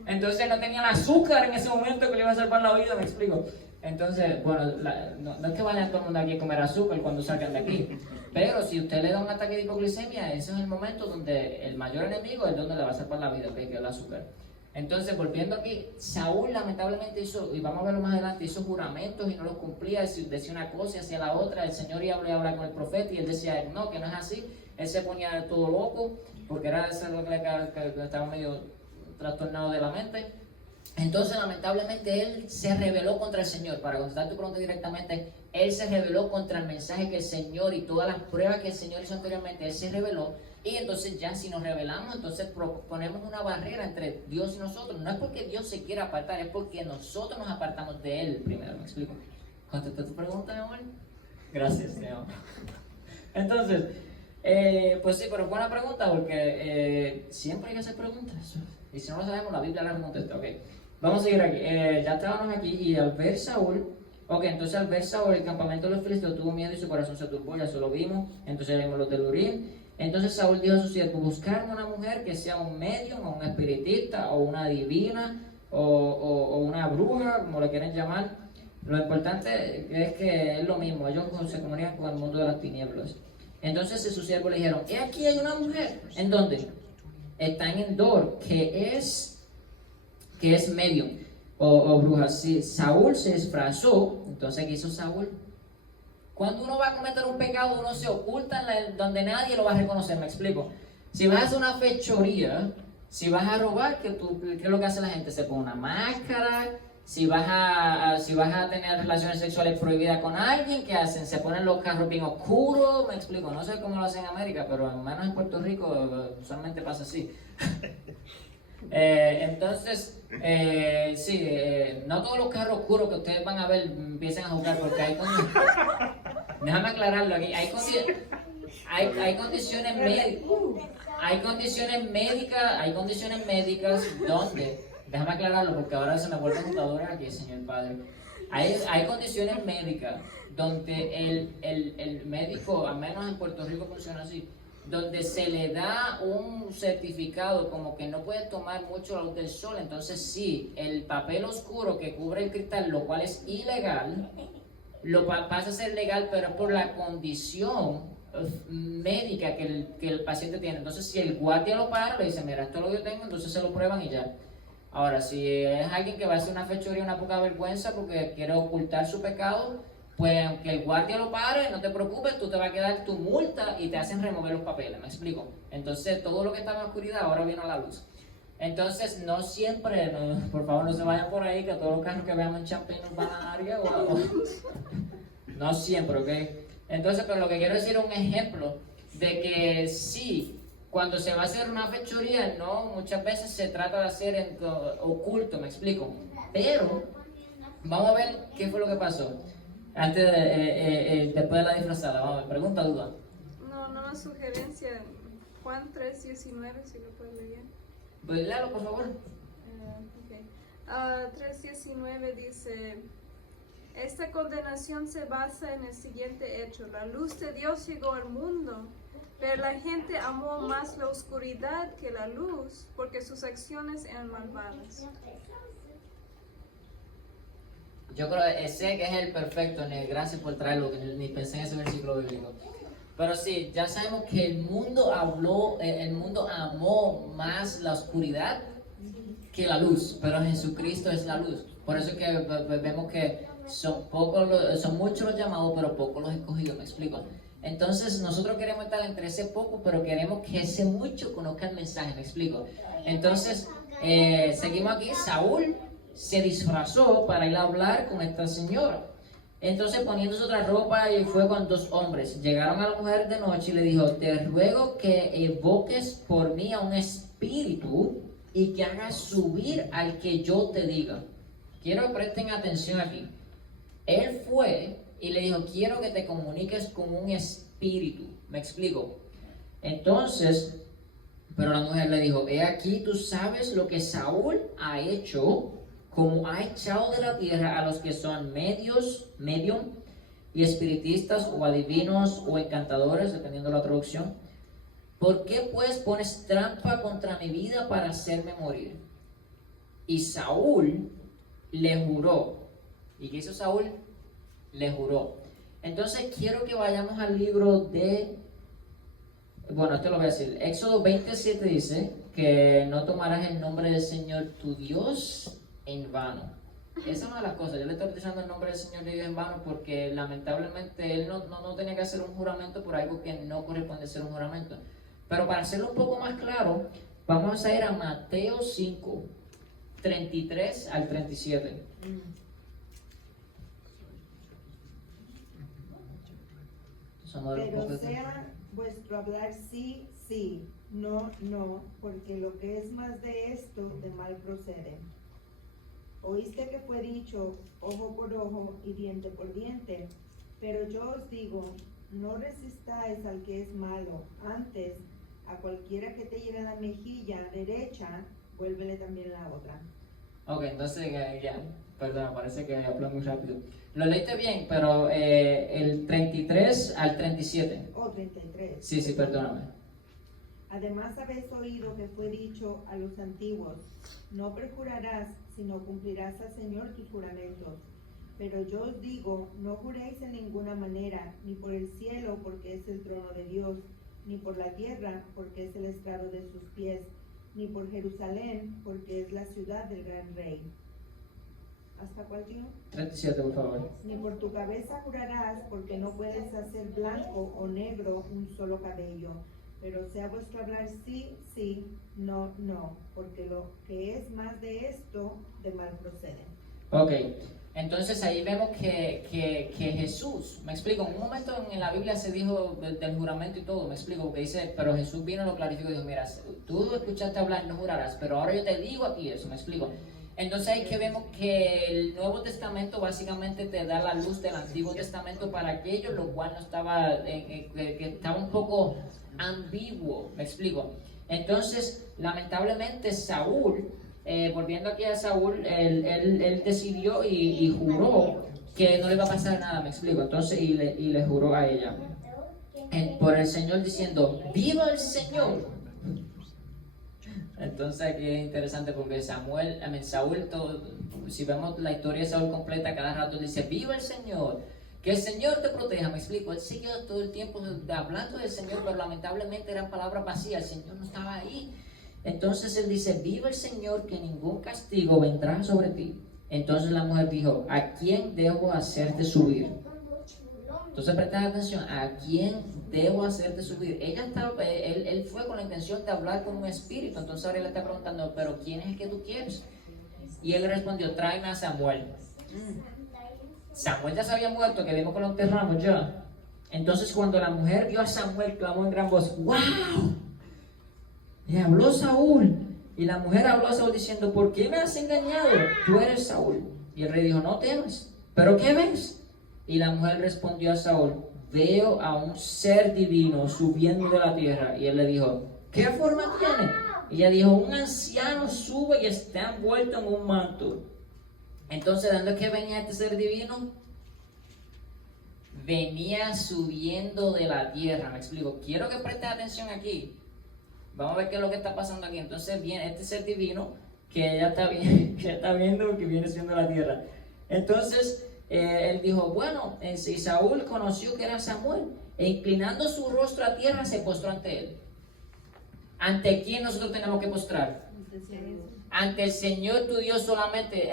Entonces no tenía el azúcar en ese momento que le iba a salvar la vida, ¿me explico? Entonces, bueno, no es que vayan todo el mundo aquí a comer azúcar cuando salgan de aquí, pero si usted le da un ataque de hipoglicemia, ese es el momento donde el mayor enemigo es donde le va a salvar la vida, que es el azúcar. Entonces, volviendo aquí, Saúl lamentablemente hizo, y vamos a verlo más adelante, hizo juramentos y no los cumplía, decía una cosa y hacía la otra. El Señor iba a hablar con el profeta y él decía: no, que no es así. Él se ponía todo loco, porque era eso lo que estaba medio trastornado de la mente. Entonces, lamentablemente, él se rebeló contra el Señor. Para contestar tu pregunta directamente, él se rebeló contra el mensaje que el Señor y todas las pruebas que el Señor hizo anteriormente. Él se rebeló, y entonces ya si nos rebelamos, entonces ponemos una barrera entre Dios y nosotros. No es porque Dios se quiera apartar, es porque nosotros nos apartamos de Él primero. ¿Me explico? ¿Contesté tu pregunta, mi amor? Gracias, te amo. Entonces, pues sí, pero buena pregunta, porque siempre hay que hacer preguntas. Y si no lo sabemos, la Biblia la contesta. Ok, vamos a seguir aquí. Ya estábamos aquí, y al ver Saúl, entonces al ver Saúl el campamento de los filisteos, tuvo miedo y su corazón se turbó. Ya eso lo vimos. Entonces leímos los del Urim. Entonces Saúl dijo a su siervo: buscarme una mujer que sea un medium, o un espiritista, o una divina, o una bruja, como le quieren llamar, Lo importante es que es lo mismo, ellos se comunican con el mundo de las tinieblas. Entonces sus siervos le dijeron, aquí hay una mujer. ¿En dónde? Está en Endor, que es medium o bruja. Si Saúl se disfrazó, entonces ¿qué hizo Saúl? Cuando uno va a cometer un pecado, uno se oculta donde nadie lo va a reconocer, me explico. Si vas a hacer una fechoría, si vas a robar, ¿qué es lo que hace la gente? Se pone una máscara. Si vas a tener relaciones sexuales prohibidas con alguien, ¿qué hacen? Se ponen los carros bien oscuros, me explico. No sé cómo lo hacen en América, pero al menos en Puerto Rico usualmente pasa así. Entonces, sí, no todos los carros oscuros que ustedes van a ver empiezan a jugar porque hay condiciones. Déjame aclararlo aquí. Hay condiciones médicas. Hay condiciones médicas donde. Déjame aclararlo porque ahora se me vuelve computadora aquí, señor padre. Hay condiciones médicas donde el médico, al menos en Puerto Rico funciona así, donde se le da un certificado como que no puede tomar mucho la luz del sol. Entonces sí, el papel oscuro que cubre el cristal, lo cual es ilegal, pasa a ser legal, pero es por la condición médica que el paciente tiene. Entonces si el guardia lo para, le dice, mira, esto es lo que yo tengo, entonces se lo prueban y ya. Ahora, si es alguien que va a hacer una fechoría, una poca vergüenza porque quiere ocultar su pecado, pues aunque el guardia lo pare, no te preocupes, tú te vas a quedar tu multa y te hacen remover los papeles, ¿me explico? Entonces, todo lo que estaba en oscuridad ahora viene a la luz. Entonces, no siempre, por favor no se vayan por ahí, que todos los carros que veamos en Champaign nos van a área no siempre, ¿ok? Entonces, pero lo que quiero decir es un ejemplo de que sí, cuando se va a hacer una fechoría, no, muchas veces se trata de hacer en oculto, me explico. Pero, vamos a ver qué fue lo que pasó. Antes después de la disfrazada, vamos a ver, pregunta, duda. No, una sugerencia. Juan 3:19, si lo puedes leer. Pues léalo, por favor. Okay. 3:19 dice, esta condenación se basa en el siguiente hecho. La luz de Dios llegó al mundo, pero la gente amó más la oscuridad que la luz, porque sus acciones eran malvadas. Yo creo que ese que es el perfecto, gracias por traerlo, que ni pensé en ese versículo bíblico. Pero sí, ya sabemos que el mundo amó más la oscuridad que la luz, pero Jesucristo es la luz. Por eso es que vemos que son muchos los llamados, pero pocos los escogidos, me explico. Entonces nosotros queremos estar entre ese poco, pero queremos que ese mucho conozca el mensaje, me explico. Entonces, seguimos aquí. Saúl se disfrazó para ir a hablar con esta señora. Entonces, poniéndose otra ropa, y fue con 2 hombres. Llegaron a la mujer de noche y le dijo, te ruego que evoques por mí a un espíritu y que hagas subir al que yo te diga. Quiero que presten atención aquí. Él fue y le dijo, quiero que te comuniques con un espíritu. ¿Me explico? Entonces, pero la mujer le dijo, he aquí, tú sabes lo que Saúl ha hecho, como ha echado de la tierra a los que son medium y espiritistas o adivinos o encantadores, dependiendo de la traducción. ¿Por qué pues pones trampa contra mi vida para hacerme morir? Y Saúl le juró. ¿Y qué hizo Saúl? Le juró. Entonces quiero que vayamos al libro de, bueno, esto lo voy a decir. Éxodo 27 dice que no tomarás el nombre del Señor tu Dios en vano. Esa es una de las cosas. Yo le estoy utilizando el nombre del Señor de Dios en vano porque lamentablemente él no tenía que hacer un juramento por algo que no corresponde ser un juramento. Pero para hacerlo un poco más claro, vamos a ir a Mateo 5, 33 al 37. Pero sea vuestro hablar sí, sí, no, no, porque lo que es más de esto, de mal procede. Oíste que fue dicho ojo por ojo y diente por diente, pero yo os digo, no resistáis al que es malo, antes a cualquiera que te lleve la mejilla derecha, vuélvele también la otra. Ok, entonces ya, perdón, parece que hablé muy rápido. Lo leíste bien, pero el 33 al 37. Oh, 33. Sí, perdóname. Además habéis oído que fue dicho a los antiguos, no perjurarás, sino cumplirás al Señor tus juramentos. Pero yo os digo, no juréis en ninguna manera, ni por el cielo, porque es el trono de Dios, ni por la tierra, porque es el estrado de sus pies, ni por Jerusalén, porque es la ciudad del gran rey. ¿Hasta cuál llegó? 37, por favor. Ni por tu cabeza jurarás, porque no puedes hacer blanco o negro un solo cabello. Pero sea vuestro hablar sí, sí, no, no, porque lo que es más de esto, de mal procede. Ok, entonces ahí vemos que Jesús, me explico, en un momento en la Biblia se dijo del juramento y todo, me explico, porque dice, pero Jesús vino y lo clarificó y dijo, mira, tú escuchaste hablar, no jurarás, pero ahora yo te digo aquí eso, me explico. Entonces ahí que vemos que el Nuevo Testamento básicamente te da la luz del Antiguo Testamento para aquello, lo cual no estaba, que estaba un poco ambiguo, me explico. Entonces, lamentablemente Saúl, volviendo aquí a Saúl, él decidió y juró que no le iba a pasar nada, me explico. Entonces, y le juró a ella por el Señor diciendo, ¡viva el Señor! Entonces aquí es interesante porque Saúl, si vemos la historia de Saúl completa, cada rato dice, ¡viva el Señor! Que el Señor te proteja, me explico. Él siguió todo el tiempo hablando del Señor, pero lamentablemente eran palabras vacías, el Señor no estaba ahí. Entonces él dice, viva el Señor, que ningún castigo vendrá sobre ti. Entonces la mujer dijo, ¿a quién debo hacerte subir? Entonces presta atención, ¿a quién debo hacerte subir? Él fue con la intención de hablar con un espíritu, entonces ahora él le está preguntando, ¿pero quién es el que tú quieres? Y él respondió, tráeme a Samuel. Samuel ya se había muerto, que vimos que lo enterramos ya. Entonces cuando la mujer vio a Samuel, clamó en gran voz, ¡wow! Y habló Saúl. Y la mujer habló a Saúl diciendo, ¿por qué me has engañado? Tú eres Saúl. Y el rey dijo, no temas. ¿Pero qué ves? Y la mujer respondió a Saúl, veo a un ser divino subiendo de la tierra. Y él le dijo, ¿qué forma tiene? Y ella dijo, un anciano sube y está envuelto en un manto. Entonces, ¿de dónde es que venía este ser divino? Venía subiendo de la tierra, me explico. Quiero que prestes atención aquí. Vamos a ver qué es lo que está pasando aquí. Entonces viene este ser divino que ella está viendo que viene subiendo de la tierra. Entonces, él dijo, bueno, si Saúl conoció que era Samuel, e inclinando su rostro a tierra, se postró ante él. ¿Ante quién nosotros tenemos que postrar? Ante el Señor tu Dios solamente.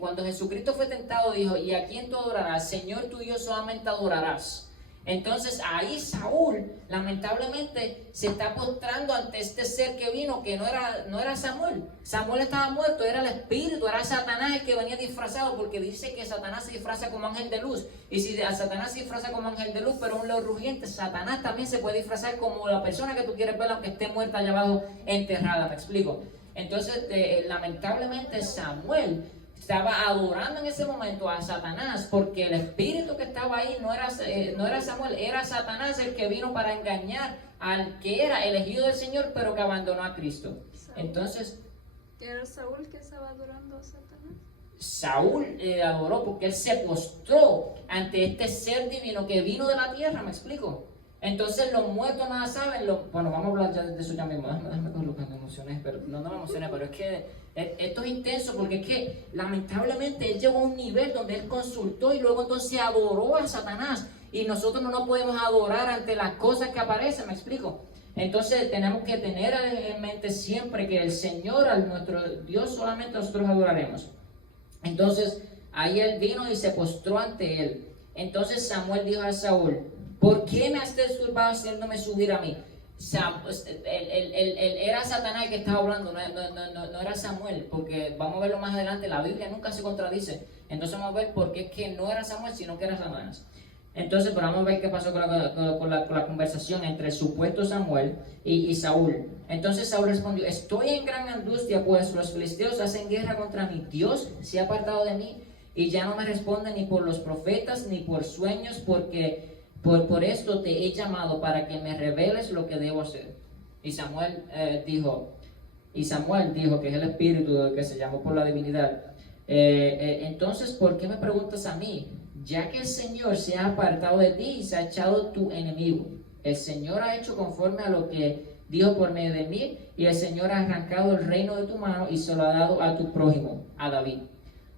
Cuando Jesucristo fue tentado, dijo, ¿y a quién tú adorarás? Señor tu Dios solamente adorarás. Entonces ahí Saúl lamentablemente se está postrando ante este ser que vino, que no era Samuel. Samuel estaba muerto, era el espíritu, era Satanás el que venía disfrazado, porque dice que Satanás se disfraza como ángel de luz. Y si a Satanás se disfraza como ángel de luz, pero un león rugiente, Satanás también se puede disfrazar como la persona que tú quieres ver, aunque esté muerta allá abajo enterrada, ¿me explico? Entonces lamentablemente Samuel estaba adorando en ese momento a Satanás, porque el espíritu que estaba ahí no era Samuel, era Satanás el que vino para engañar al que era elegido del Señor, pero que abandonó a Cristo. Entonces, ¿era Saúl que estaba adorando a Satanás? Saúl adoró porque él se postró ante este ser divino que vino de la tierra, ¿me explico? Entonces los muertos nada saben, bueno, vamos a hablar ya de eso ya mismo, déjame con lo que me emocioné, pero no me emocioné, pero es que esto es intenso, porque es que lamentablemente él llegó a un nivel donde él consultó y luego entonces adoró a Satanás, y nosotros no nos podemos adorar ante las cosas que aparecen, ¿me explico? Entonces tenemos que tener en mente siempre que el Señor, al nuestro Dios, solamente nosotros adoraremos. Entonces ahí él vino y se postró ante él. Entonces Samuel dijo a Saúl, ¿por qué me has disturbado haciéndome subir a mí? Era Satanás el que estaba hablando, no era Samuel, porque vamos a verlo más adelante, la Biblia nunca se contradice. Entonces vamos a ver por qué es que no era Samuel, sino que era Satanás. Entonces, pero vamos a ver qué pasó con la conversación entre el supuesto Samuel y Saúl. Entonces Saúl respondió, estoy en gran angustia, pues los filisteos hacen guerra contra mí. Dios se ha apartado de mí y ya no me responde ni por los profetas ni por sueños, porque por esto te he llamado para que me reveles lo que debo hacer. Y Samuel dijo, que es el espíritu que se llamó por la divinidad, entonces, ¿por qué me preguntas a mí? Ya que el Señor se ha apartado de ti y se ha echado tu enemigo. El Señor ha hecho conforme a lo que dijo por medio de mí, y el Señor ha arrancado el reino de tu mano y se lo ha dado a tu prójimo, a David.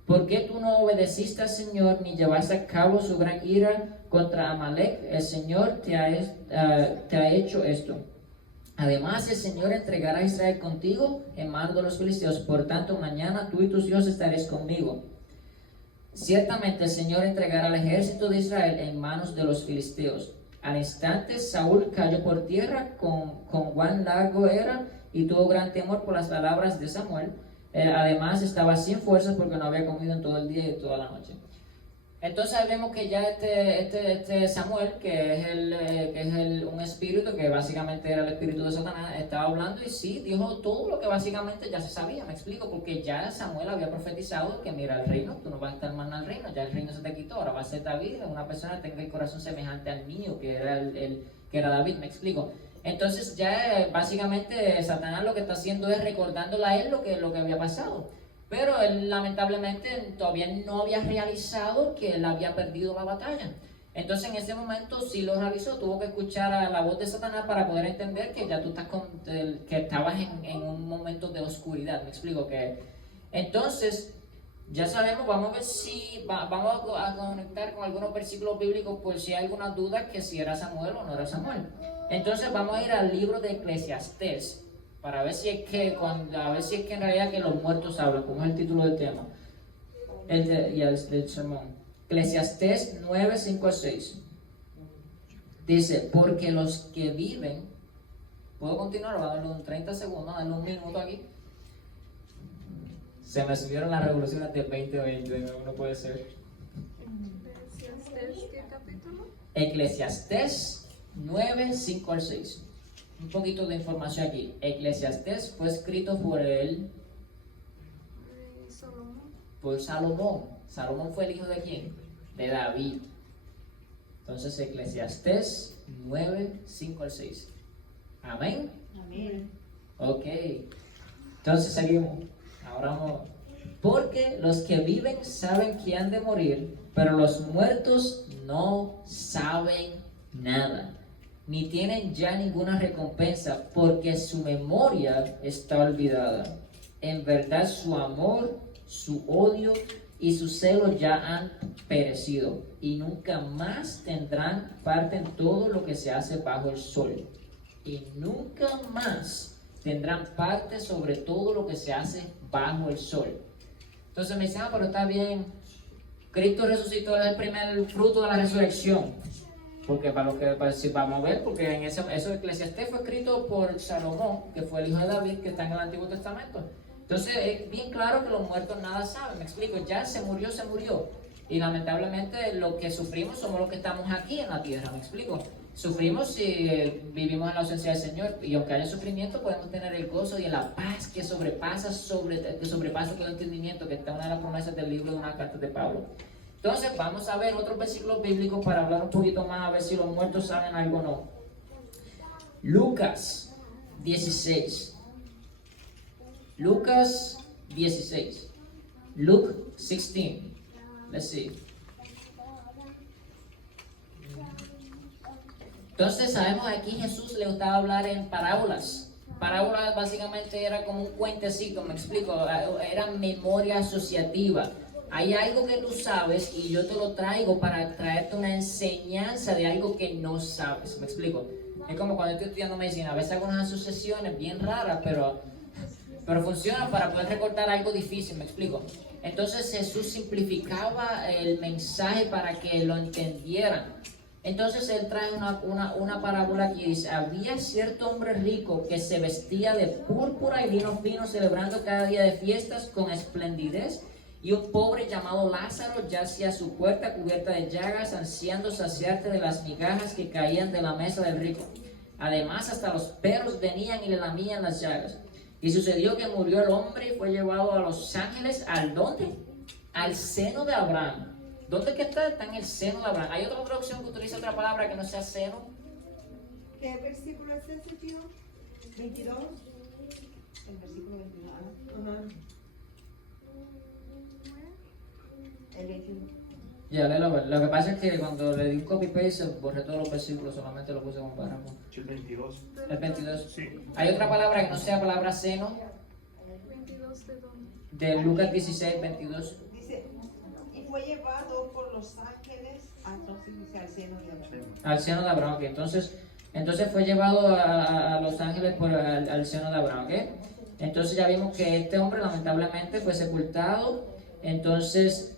¿Por qué tú no obedeciste al Señor ni llevaste a cabo su gran ira contra Amalek? El Señor te ha hecho esto. Además, el Señor entregará a Israel contigo en manos de los filisteos. Por tanto, mañana tú y tus hijos estaréis conmigo. Ciertamente el Señor entregará al ejército de Israel en manos de los filisteos. Al instante Saúl cayó por tierra con cuán largo era y tuvo gran temor por las palabras de Samuel. Además estaba sin fuerzas porque no había comido en todo el día y toda la noche. Entonces vemos que ya este Samuel, que es un espíritu, que básicamente era el espíritu de Satanás, estaba hablando y sí, dijo todo lo que básicamente ya se sabía, me explico, porque ya Samuel había profetizado que mira el reino, tú no vas a estar mal en el reino, ya el reino se te quitó, ahora va a ser David, una persona que tenga el corazón semejante al mío, que era David, me explico. Entonces ya básicamente Satanás lo que está haciendo es recordándole a él lo que había pasado. Pero él lamentablemente todavía no había realizado que él había perdido la batalla. Entonces en ese momento sí lo realizó, tuvo que escuchar a la voz de Satanás para poder entender que ya tú estás que estabas en un momento de oscuridad. Me explico que entonces ya sabemos, vamos a ver si vamos a conectar con algunos versículos bíblicos por si hay alguna duda que si era Samuel o no era Samuel. Entonces vamos a ir al libro de Eclesiastés para ver si es que en realidad que los muertos hablan, como es el título del tema, del sermón. Eclesiastés 9, 5 a 6. Dice, porque los que viven, ¿puedo continuar? Voy a darle un 30 segundos, darle un minuto aquí. Se me subieron las revoluciones del 2020, no puede ser. ¿Eclesiastés qué capítulo? Eclesiastés 9, 5 al 6. Un poquito de información aquí. Eclesiastés fue escrito por Salomón. Por Salomón. ¿Salomón fue el hijo de quién? De David. Entonces Eclesiastés 9, 5 al 6. Amén. Amén. Ok. Entonces seguimos. Ahora vamos. Porque los que viven saben que han de morir, pero los muertos no saben nada, ni tienen ya ninguna recompensa, porque su memoria está olvidada. En verdad su amor, su odio y su celo ya han perecido, y nunca más tendrán parte en todo lo que se hace bajo el sol. Y nunca más tendrán parte sobre todo lo que se hace bajo el sol. Entonces me dicen, pero está bien, Cristo resucitó, es el primer fruto de la resurrección. Porque si vamos a ver, porque en eso Eclesiastés fue escrito por Salomón, que fue el hijo de David, que está en el Antiguo Testamento. Entonces es bien claro que los muertos nada saben, me explico, ya se murió. Y lamentablemente lo que sufrimos somos los que estamos aquí en la tierra, me explico. Sufrimos si vivimos en la ausencia del Señor, y aunque haya sufrimiento podemos tener el gozo y la paz que sobrepasa todo el entendimiento, que está en una de las promesas del libro de una carta de Pablo. Entonces vamos a ver otros versículos bíblicos para hablar un poquito más, a ver si los muertos saben algo o no. Lucas 16. Lucas 16. Luke 16. Let's see. Entonces sabemos aquí Jesús le gustaba hablar en parábolas. Parábolas básicamente era como un cuentecito, me explico, era memoria asociativa. Hay algo que tú sabes y yo te lo traigo para traerte una enseñanza de algo que no sabes, me explico. Es como cuando estoy estudiando medicina, a veces hago unas asociaciones bien raras, pero funcionan para poder recordar algo difícil, me explico. Entonces Jesús simplificaba el mensaje para que lo entendieran. Entonces él trae una parábola que dice, había cierto hombre rico que se vestía de púrpura y lino fino, celebrando cada día de fiestas con esplendidez, y un pobre llamado Lázaro yacía a su puerta cubierta de llagas, ansiando saciarse de las migajas que caían de la mesa del rico. Además hasta los perros venían y le lamían las llagas. Y sucedió que murió el hombre y fue llevado a los ángeles, ¿al dónde? Al seno de Abraham. ¿Dónde que está? Está en el seno de Abraham. ¿Hay otra traducción que utiliza otra palabra que no sea seno? ¿Qué versículo es ese, tío? 22. El versículo 22. Ajá. El 21. Ya, léelo. Lo que pasa es que cuando le di un copy-paste borré todos los versículos, solamente lo puse como párrafo. El 22. El 22. Sí. ¿Hay otra palabra que no sea palabra seno? 22 de dónde? De Lucas 16, 22. Dice dice, y fue llevado por los ángeles entonces dice al seno de Abraham. Al seno de Abraham, ok. Entonces fue llevado a los ángeles al seno de Abraham, ok. Entonces ya vimos que este hombre lamentablemente fue sepultado. Entonces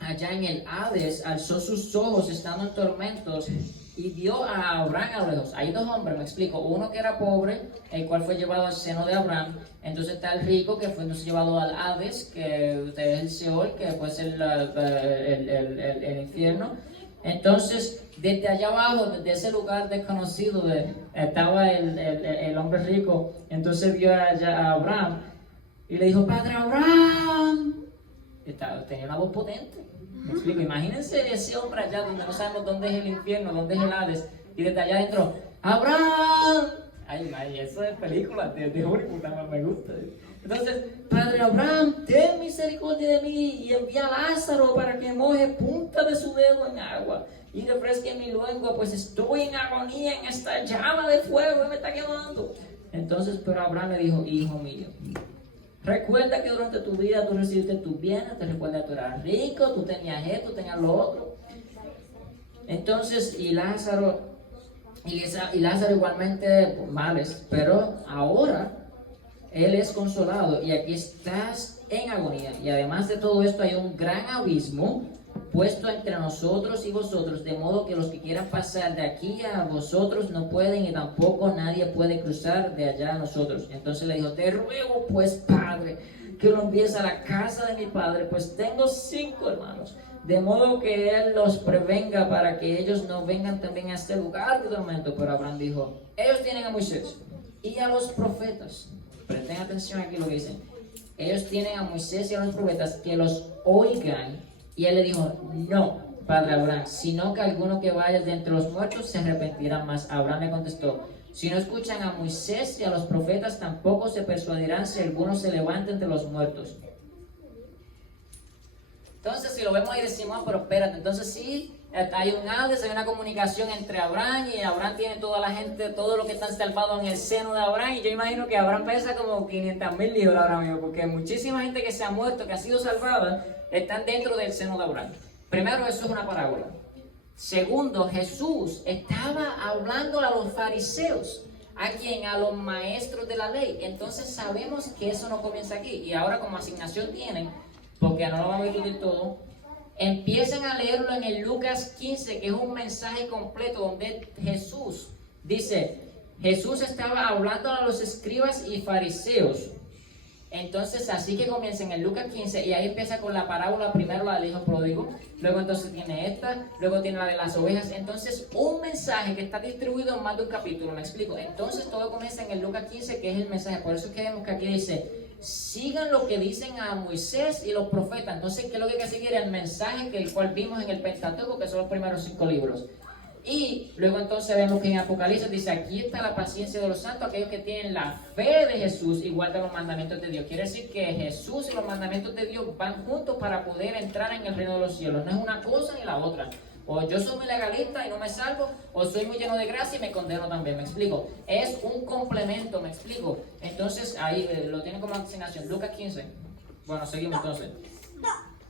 allá en el Hades alzó sus ojos estando en tormentos y vio a Abraham a lo lejos. Hay dos hombres, me explico. Uno que era pobre, el cual fue llevado al seno de Abraham. Entonces está el rico, que fue entonces llevado al Hades, que es el Seol, que después es el infierno. Entonces, desde allá abajo, desde ese lugar desconocido, estaba el hombre rico. Entonces vio a Abraham y le dijo, Padre Abraham. Tenía una voz potente. Me explico, imagínense ese hombre allá donde no sabemos dónde es el infierno, dónde es el Hades, y desde allá adentro, ¡Abraham! Ay, eso es película de Hollywood, me gusta. Entonces, Padre Abraham, ten misericordia de mí y envía a Lázaro para que moje punta de su dedo en agua y refresque mi lengua, pues estoy en agonía en esta llama de fuego y me está quemando. Entonces, pero Abraham le dijo, hijo mío, recuerda que durante tu vida tú recibiste tus bienes, te recuerda que tú eras rico, tú tenías esto, tenías lo otro. Entonces, y Lázaro igualmente males, pero ahora él es consolado y aquí estás en agonía. Y además de todo esto hay un gran abismo puesto entre nosotros y vosotros, de modo que los que quieran pasar de aquí a vosotros no pueden y tampoco nadie puede cruzar de allá a nosotros. Entonces le dijo, te ruego pues, Padre, que lo envíes a la casa de mi padre, pues tengo 5 hermanos, de modo que él los prevenga para que ellos no vengan también a este lugar de tormento. Pero Abraham dijo, ellos tienen a Moisés y a los profetas. Presten atención aquí lo que dicen. Ellos tienen a Moisés y a los profetas, que los oigan. Y él le dijo, no, Padre Abraham, sino que alguno que vaya de entre los muertos se arrepentirá más. Abraham le contestó, si no escuchan a Moisés y a los profetas, tampoco se persuadirán si alguno se levanta entre los muertos. Entonces, si lo vemos ahí decimos, pero espérate, entonces sí, hay un Hades, hay una comunicación entre Abraham y Abraham tiene toda la gente, todo lo que están salvados en el seno de Abraham, y yo imagino que Abraham pesa como 500,000 libras ahora mismo, porque muchísima gente que se ha muerto, que ha sido salvada, están dentro del seno de Abraham. Primero, eso es una parábola. Segundo, Jesús estaba hablando a los fariseos, a los maestros de la ley. Entonces sabemos que eso no comienza aquí, y ahora como asignación tienen, porque no lo vamos a discutir todo, empiecen a leerlo en el Lucas 15, que es un mensaje completo donde Jesús dice, Jesús estaba hablando a los escribas y fariseos. Entonces así que comienza en el Lucas 15 y ahí empieza con la parábola, primero la del hijo pródigo, luego entonces tiene esta, luego tiene la de las ovejas. Entonces un mensaje que está distribuido en más de un capítulo, me explico. Entonces todo comienza en el Lucas 15, que es el mensaje. Por eso es que vemos que aquí dice, sigan lo que dicen a Moisés y los profetas. Entonces, ¿qué es lo que hay que seguir? El mensaje que el cual vimos en el Pentateuco, que son los primeros 5 libros. Y luego entonces vemos que en Apocalipsis dice, aquí está la paciencia de los santos, aquellos que tienen la fe de Jesús y guardan los mandamientos de Dios. Quiere decir que Jesús y los mandamientos de Dios van juntos para poder entrar en el reino de los cielos. No es una cosa ni la otra. O yo soy muy legalista y no me salvo, o soy muy lleno de gracia y me condeno también, me explico. Es un complemento, me explico. Entonces ahí lo tienen como asignación, Lucas 15. Bueno, seguimos entonces.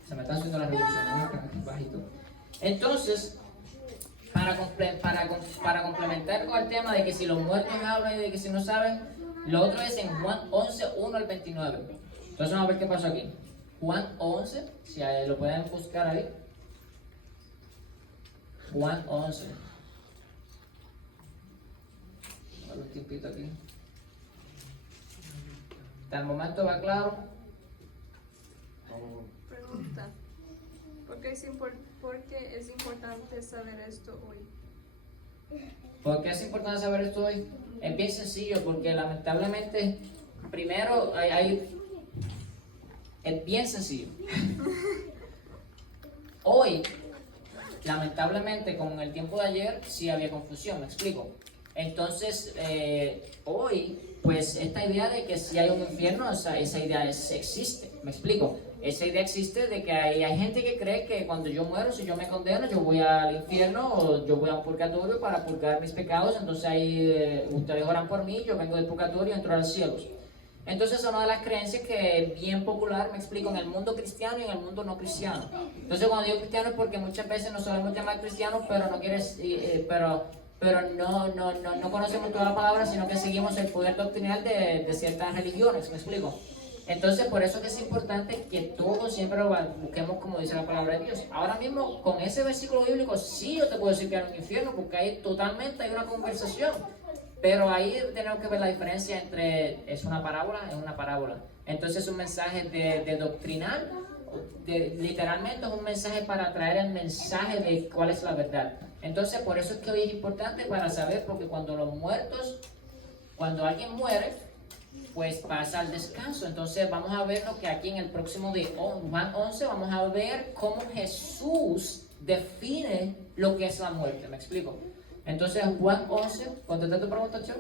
Se me están haciendo las revoluciones, bajito. Entonces, para complementar con el tema de que si los muertos hablan y de que si no saben, lo otro es en Juan 11, 1 al 29. Entonces vamos a ver qué pasó aquí. Juan 11, si lo pueden buscar ahí. Juan 11. Voy a dar un tiempito aquí. ¿Hasta el momento va claro? Pregunta. ¿Por qué es importante saber esto hoy? ¿Por qué es importante saber esto hoy? Es bien sencillo, porque lamentablemente, primero, es bien sencillo. Hoy, lamentablemente, con el tiempo de ayer, sí había confusión, me explico. Entonces, hoy, pues, esta idea de que si hay un infierno, esa idea existe, me explico. Esa idea existe de que hay gente que cree que cuando yo muero, si yo me condeno, yo voy al infierno o yo voy a un purgatorio para purgar mis pecados. Entonces ahí ustedes oran por mí, yo vengo del purgatorio y entro al cielo. Entonces es una de las creencias que es bien popular, me explico, en el mundo cristiano y en el mundo no cristiano. Entonces cuando digo cristiano es porque muchas veces nos solemos llamar cristianos, pero no quieres, pero no conocemos toda la palabra, sino que seguimos el poder doctrinal de ciertas religiones, me explico. Entonces por eso que es importante que todos siempre lo busquemos como dice la palabra de Dios. Ahora mismo con ese versículo bíblico sí yo te puedo decir que hay un infierno, porque hay una conversación. Pero ahí tenemos que ver la diferencia entre es una parábola. Entonces un mensaje de doctrinal, literalmente es un mensaje para traer el mensaje de cuál es la verdad. Entonces por eso es que hoy es importante para saber, porque cuando alguien muere, pues pasa al descanso. Entonces vamos a ver lo que aquí en el próximo de Juan 11 vamos a ver cómo Jesús define lo que es la muerte. ¿Me explico? Entonces Juan 11, ¿contesta tu pregunta, Cho?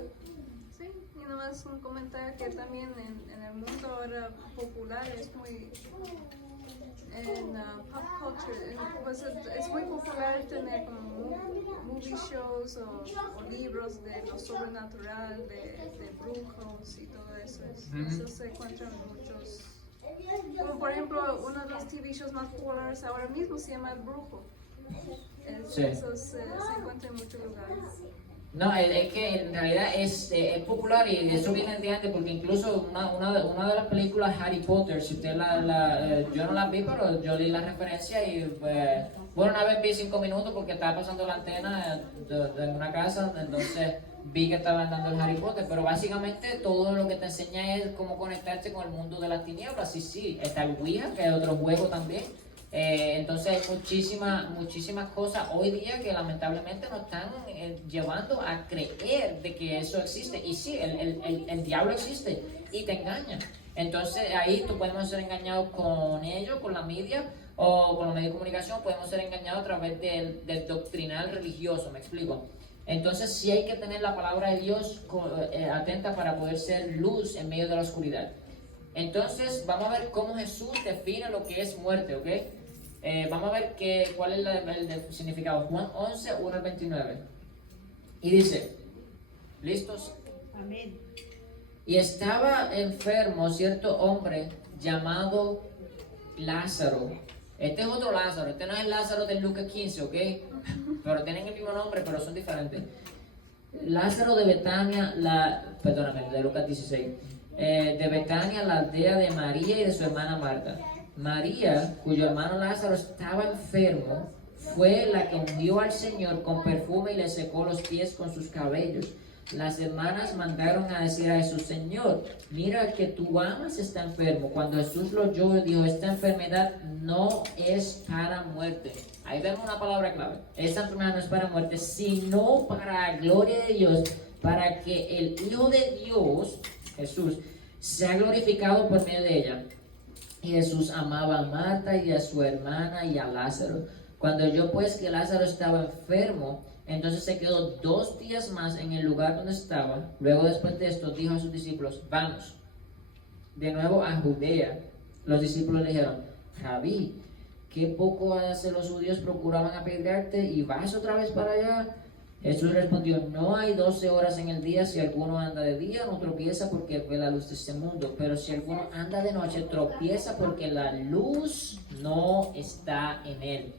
Sí, y nomás un comentario que también en el mundo ahora popular es muy, en pop culture, pues es muy popular tener como movie shows o libros de lo sobrenatural, de brujos y todo eso. Eso se encuentra en muchos, como por ejemplo uno de los TV shows más populares ahora mismo se llama El Brujo. Sí. Eso se encuentra en muchos lugares. No, es que en realidad es popular y eso viene de antes, porque incluso una de las películas Harry Potter, si usted yo no la vi, pero yo leí la referencia y bueno, una vez vi 5 minutos porque estaba pasando la antena en una casa, entonces vi que estaban dando el Harry Potter, pero básicamente todo lo que te enseña es cómo conectarse con el mundo de las tinieblas. Sí, está el Ouija, que es otro juego también. Entonces hay muchísimas cosas hoy día que lamentablemente nos están llevando a creer de que eso existe. Y sí, el diablo existe y te engaña. Entonces ahí tú podemos ser engañados con ellos, con la media o con los medios de comunicación. Podemos ser engañados a través del doctrinal religioso, ¿me explico? Entonces sí hay que tener la palabra de Dios atenta para poder ser luz en medio de la oscuridad. Entonces vamos a ver cómo Jesús define lo que es muerte, ¿ok? Vamos a ver cuál es el significado. Juan 11, 1 al 29. Y dice, ¿listos? Amén. Y estaba enfermo cierto hombre llamado Lázaro. Este es otro Lázaro, este no es el Lázaro de Lucas 15, ¿ok? Pero tienen el mismo nombre, pero son diferentes. Lázaro de Betania, de Lucas 16. De Betania, la aldea de María y de su hermana Marta. María, cuyo hermano Lázaro estaba enfermo, fue la que ungió al Señor con perfume y le secó los pies con sus cabellos. Las hermanas mandaron a decir a Jesús: Señor, mira que tu amas está enfermo. Cuando Jesús lo oyó, dijo: esta enfermedad no es para muerte. Ahí vemos una palabra clave. Esta enfermedad no es para muerte, sino para la gloria de Dios, para que el Hijo de Dios, Jesús, sea glorificado por medio de ella. Y Jesús amaba a Marta y a su hermana y a Lázaro. Cuando oyó pues que Lázaro estaba enfermo, entonces se quedó 2 días más en el lugar donde estaba. Luego, después de esto, dijo a sus discípulos: vamos de nuevo a Judea. Los discípulos le dijeron: Rabí, ¿qué poco hace los judíos procuraban apedrearte y vas otra vez para allá? Jesús respondió: no hay 12 horas en el día. Si alguno anda de día, no tropieza porque ve la luz de este mundo. Pero si alguno anda de noche, tropieza porque la luz no está en él.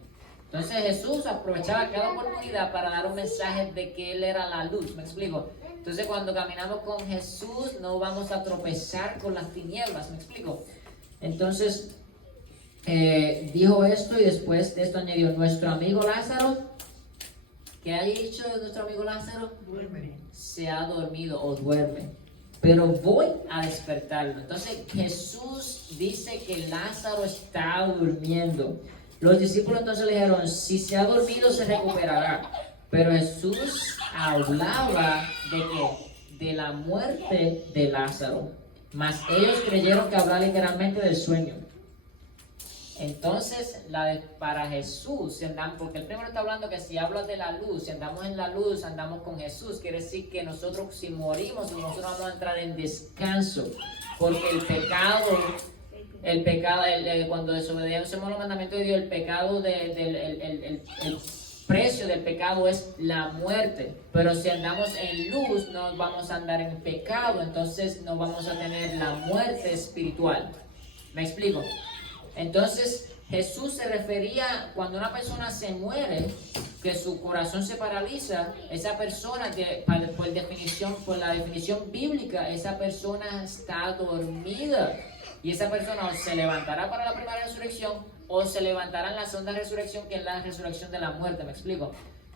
Entonces Jesús aprovechaba cada oportunidad para dar un mensaje de que Él era la luz. ¿Me explico? Entonces cuando caminamos con Jesús no vamos a tropezar con las tinieblas. ¿Me explico? Entonces dijo esto y después de esto añadió: nuestro amigo Lázaro, ¿qué ha dicho de nuestro amigo Lázaro? Duerme. Se ha dormido o duerme, pero voy a despertarlo. Entonces Jesús dice que Lázaro está durmiendo. Los discípulos entonces le dijeron: si se ha dormido se recuperará. Pero Jesús hablaba de qué? De la muerte de Lázaro. Mas ellos creyeron que hablaba literalmente del sueño. Entonces, para Jesús, porque el primero está hablando que si hablas de la luz, si andamos en la luz, andamos con Jesús. Quiere decir que nosotros, si morimos, nosotros vamos a entrar en descanso. Porque el pecado, cuando desobedecemos los mandamientos de Dios, el precio del pecado es la muerte. Pero si andamos en luz, no vamos a andar en pecado, entonces no vamos a tener la muerte espiritual. ¿Me explico? Entonces, Jesús se refería cuando una persona se muere, que su corazón se paraliza, esa persona, por la definición bíblica, esa persona está dormida. Y esa persona o se levantará para la primera resurrección o se levantará en la segunda resurrección, que es la resurrección de la muerte. ¿Me explico?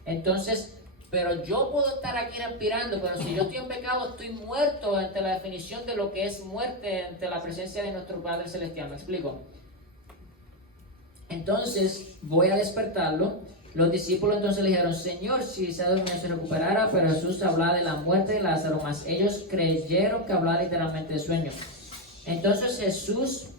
Entonces, pero yo puedo estar aquí respirando, pero si yo estoy en pecado, estoy muerto ante la definición de lo que es muerte ante la presencia de nuestro Padre Celestial. ¿Me explico? Entonces, voy a despertarlo. Los discípulos entonces le dijeron: Señor, si se durmió, se recuperara. Pero Jesús hablaba de la muerte de Lázaro, mas ellos creyeron que hablaba literalmente de sueño. Entonces Jesús,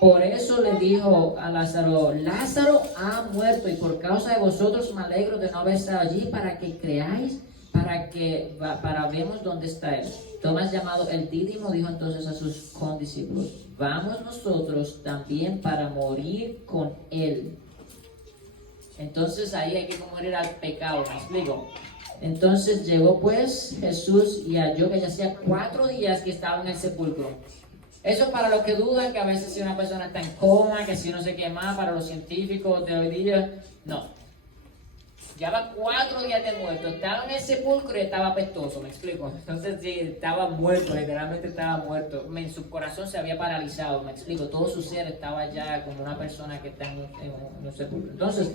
por eso le dijo a Lázaro: Lázaro ha muerto, y por causa de vosotros me alegro de no haber estado allí, para que creáis, para vemos dónde está él. Tomás, llamado el Dídimo, dijo entonces a sus condiscípulos: vamos nosotros también para morir con él. Entonces ahí hay que morir al pecado, ¿me explico? Entonces llegó pues Jesús y halló que ya hacía 4 días que estaba en el sepulcro. Eso es para los que dudan que a veces si una persona está en coma, que si no sé qué más, para los científicos de hoy día, no. Llevaba 4 días de muerto, estaba en el sepulcro y estaba apestoso, ¿me explico? Entonces sí, estaba muerto, literalmente estaba muerto. Su corazón se había paralizado, ¿me explico? Todo su ser estaba ya como una persona que está en un sepulcro. Entonces,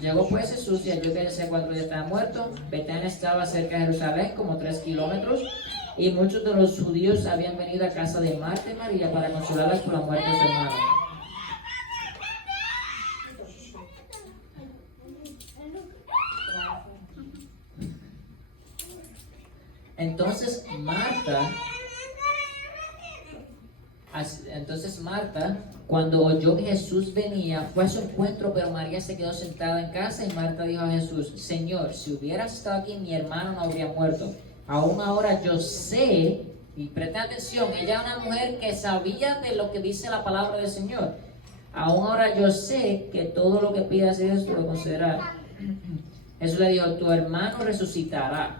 llegó pues Jesús y halló que hace 4 días estaba muerto. Betania estaba cerca de Jerusalén, como 3 kilómetros, y muchos de los judíos habían venido a casa de Marta y María para consolarlas por la muerte de su hermano. Entonces Marta, cuando oyó que Jesús venía, fue a su encuentro, pero María se quedó sentada en casa. Y Marta dijo a Jesús: Señor, si hubieras estado aquí, mi hermano no habría muerto. Aún ahora yo sé, y presten atención, ella es una mujer que sabía de lo que dice la palabra del Señor. Aún ahora yo sé que todo lo que pidas Dios te lo concederá. Jesús le dijo: tu hermano resucitará.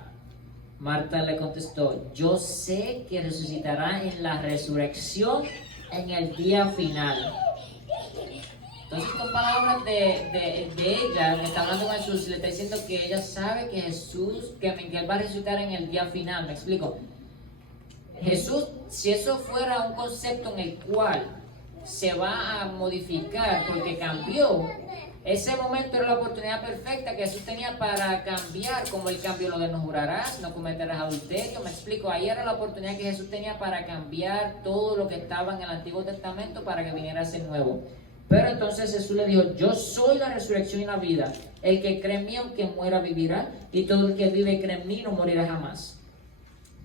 Marta le contestó: yo sé que resucitará en la resurrección en el día final. Entonces, con palabras de ella, le está hablando con Jesús, le está diciendo que ella sabe que que él va a resucitar en el día final. ¿Me explico? Jesús, si eso fuera un concepto en el cual se va a modificar porque cambió, ese momento era la oportunidad perfecta que Jesús tenía para cambiar, como él cambió lo de no jurarás, no cometerás adulterio. Me explico, ahí era la oportunidad que Jesús tenía para cambiar todo lo que estaba en el Antiguo Testamento para que viniera a ser nuevo. Pero entonces Jesús le dijo: yo soy la resurrección y la vida. El que cree en mí, aunque muera, vivirá, y todo el que vive y cree en mí no morirá jamás.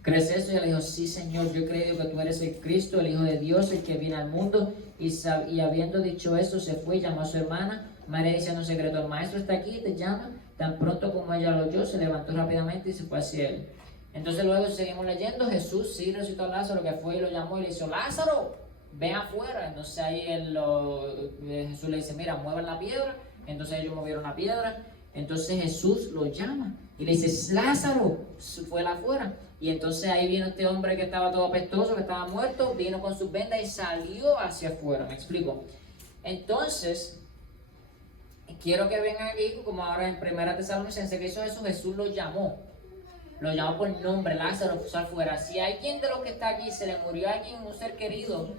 ¿Crees eso? Y ella le dijo: sí, Señor, yo he creído que tú eres el Cristo, el Hijo de Dios, el que viene al mundo. Y habiendo dicho esto, se fue y llamó a su hermana. María, diciendo en secreto: el maestro está aquí y te llama. Tan pronto como ella lo oyó, se levantó rápidamente y se fue hacia él. Entonces luego seguimos leyendo. Jesús sí resucitó a Lázaro, que fue y lo llamó y le dijo: Lázaro, ven afuera. Entonces ahí Jesús le dice: mira, muevan la piedra. Entonces ellos movieron la piedra. Entonces Jesús lo llama y le dice: Lázaro, fue afuera. Y entonces ahí vino este hombre que estaba todo apestoso, que estaba muerto, vino con sus vendas y salió hacia afuera. ¿Me explico? Entonces, quiero que vengan aquí, como ahora en 1 Tesalonicenses, que hizo Jesús. Jesús lo llamó por nombre: Lázaro, sal afuera. Si alguien de los que está aquí se le murió a alguien, un ser querido,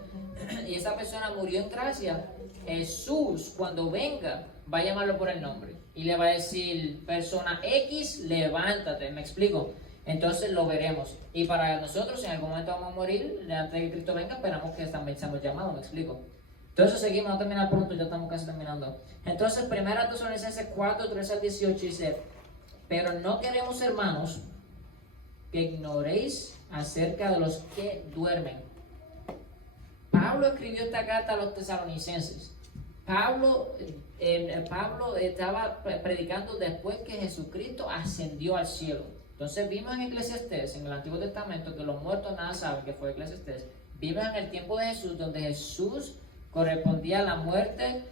y esa persona murió en gracia, Jesús, cuando venga, va a llamarlo por el nombre y le va a decir: persona X, levántate. ¿Me explico? Entonces lo veremos. Y para nosotros, en algún momento vamos a morir, antes de que Cristo venga, esperamos que también seamos llamados. ¿Me explico? Entonces seguimos, vamos a terminar pronto, ya estamos casi terminando. Entonces, 1 Tesalonicenses 4, 13 al 18 dice: pero no queremos, hermanos, que ignoréis acerca de los que duermen. Pablo escribió esta carta a los tesalonicenses. Pablo estaba predicando después que Jesucristo ascendió al cielo. Entonces vimos en Eclesiastés, en el Antiguo Testamento, que los muertos nada saben, que fue Eclesiastés. Vimos en el tiempo de Jesús, donde Jesús correspondía a la muerte,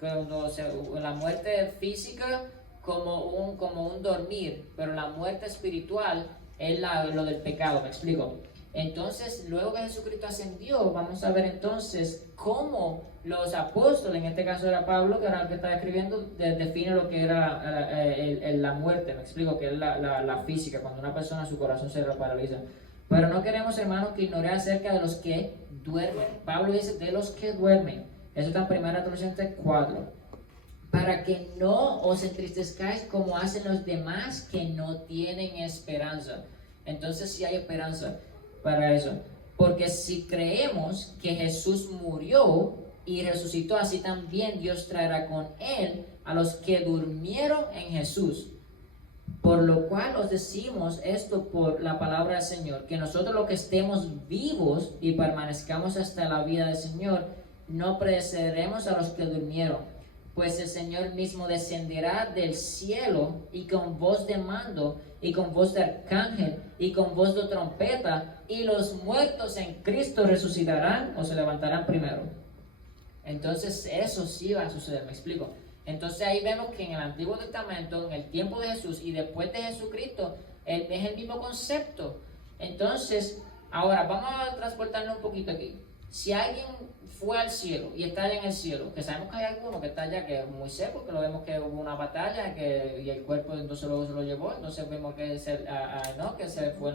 la muerte física como un dormir, pero la muerte espiritual es lo del pecado, ¿me explico? Entonces, luego que Jesucristo ascendió, vamos a ver entonces cómo los apóstoles, en este caso era Pablo, que era el que estaba escribiendo, define lo que era la muerte, me explico, que es la física, cuando una persona, su corazón se paraliza. Pero no queremos, hermanos, que ignore acerca de los que duermen. Pablo dice, de los que duermen. Eso está en 1 Tesalonicenses 4. Para que no os entristezcáis como hacen los demás que no tienen esperanza. Entonces sí hay esperanza para eso. Porque si creemos que Jesús murió y resucitó, así también Dios traerá con él a los que durmieron en Jesús. Por lo cual os decimos esto por la palabra del Señor, que nosotros los que estemos vivos y permanezcamos hasta la vida del Señor, no precederemos a los que durmieron. Pues el Señor mismo descenderá del cielo y con voz de mando y con voz de arcángel y con voz de trompeta, y los muertos en Cristo resucitarán o se levantarán primero. Entonces eso sí va a suceder, me explico. Entonces ahí vemos que en el Antiguo Testamento, en el tiempo de Jesús y después de Jesucristo, es el mismo concepto. Entonces, ahora vamos a transportarnos un poquito aquí. Si alguien fue al cielo y está allá en el cielo, que sabemos que hay alguno que está allá que es muy seco, que lo vemos que hubo una batalla y el cuerpo entonces luego se lo llevó, entonces vemos que que se fue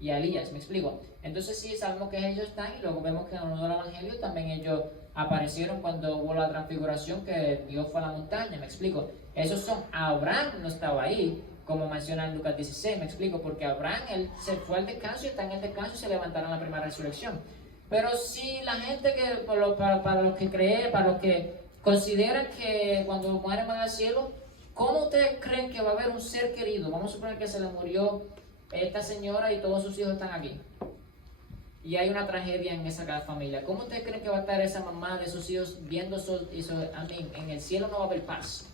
y a Elías, me explico. Entonces sí sabemos que ellos están, y luego vemos que en uno de los evangelios también ellos aparecieron cuando hubo la transfiguración, que Dios fue a la montaña, me explico. Esos son, Abraham no estaba ahí, como menciona en Lucas 16, me explico, porque Abraham, él se fue al descanso y está en el descanso y se levantaron en la primera resurrección. Pero si la gente que, para los que creen, para los que consideran que cuando mueren van al cielo, ¿cómo ustedes creen que va a haber un ser querido? Vamos a suponer que se le murió esta señora y todos sus hijos están aquí. Y hay una tragedia en esa familia. ¿Cómo ustedes creen que va a estar esa mamá de sus hijos viendo eso? En el cielo no va a haber paz.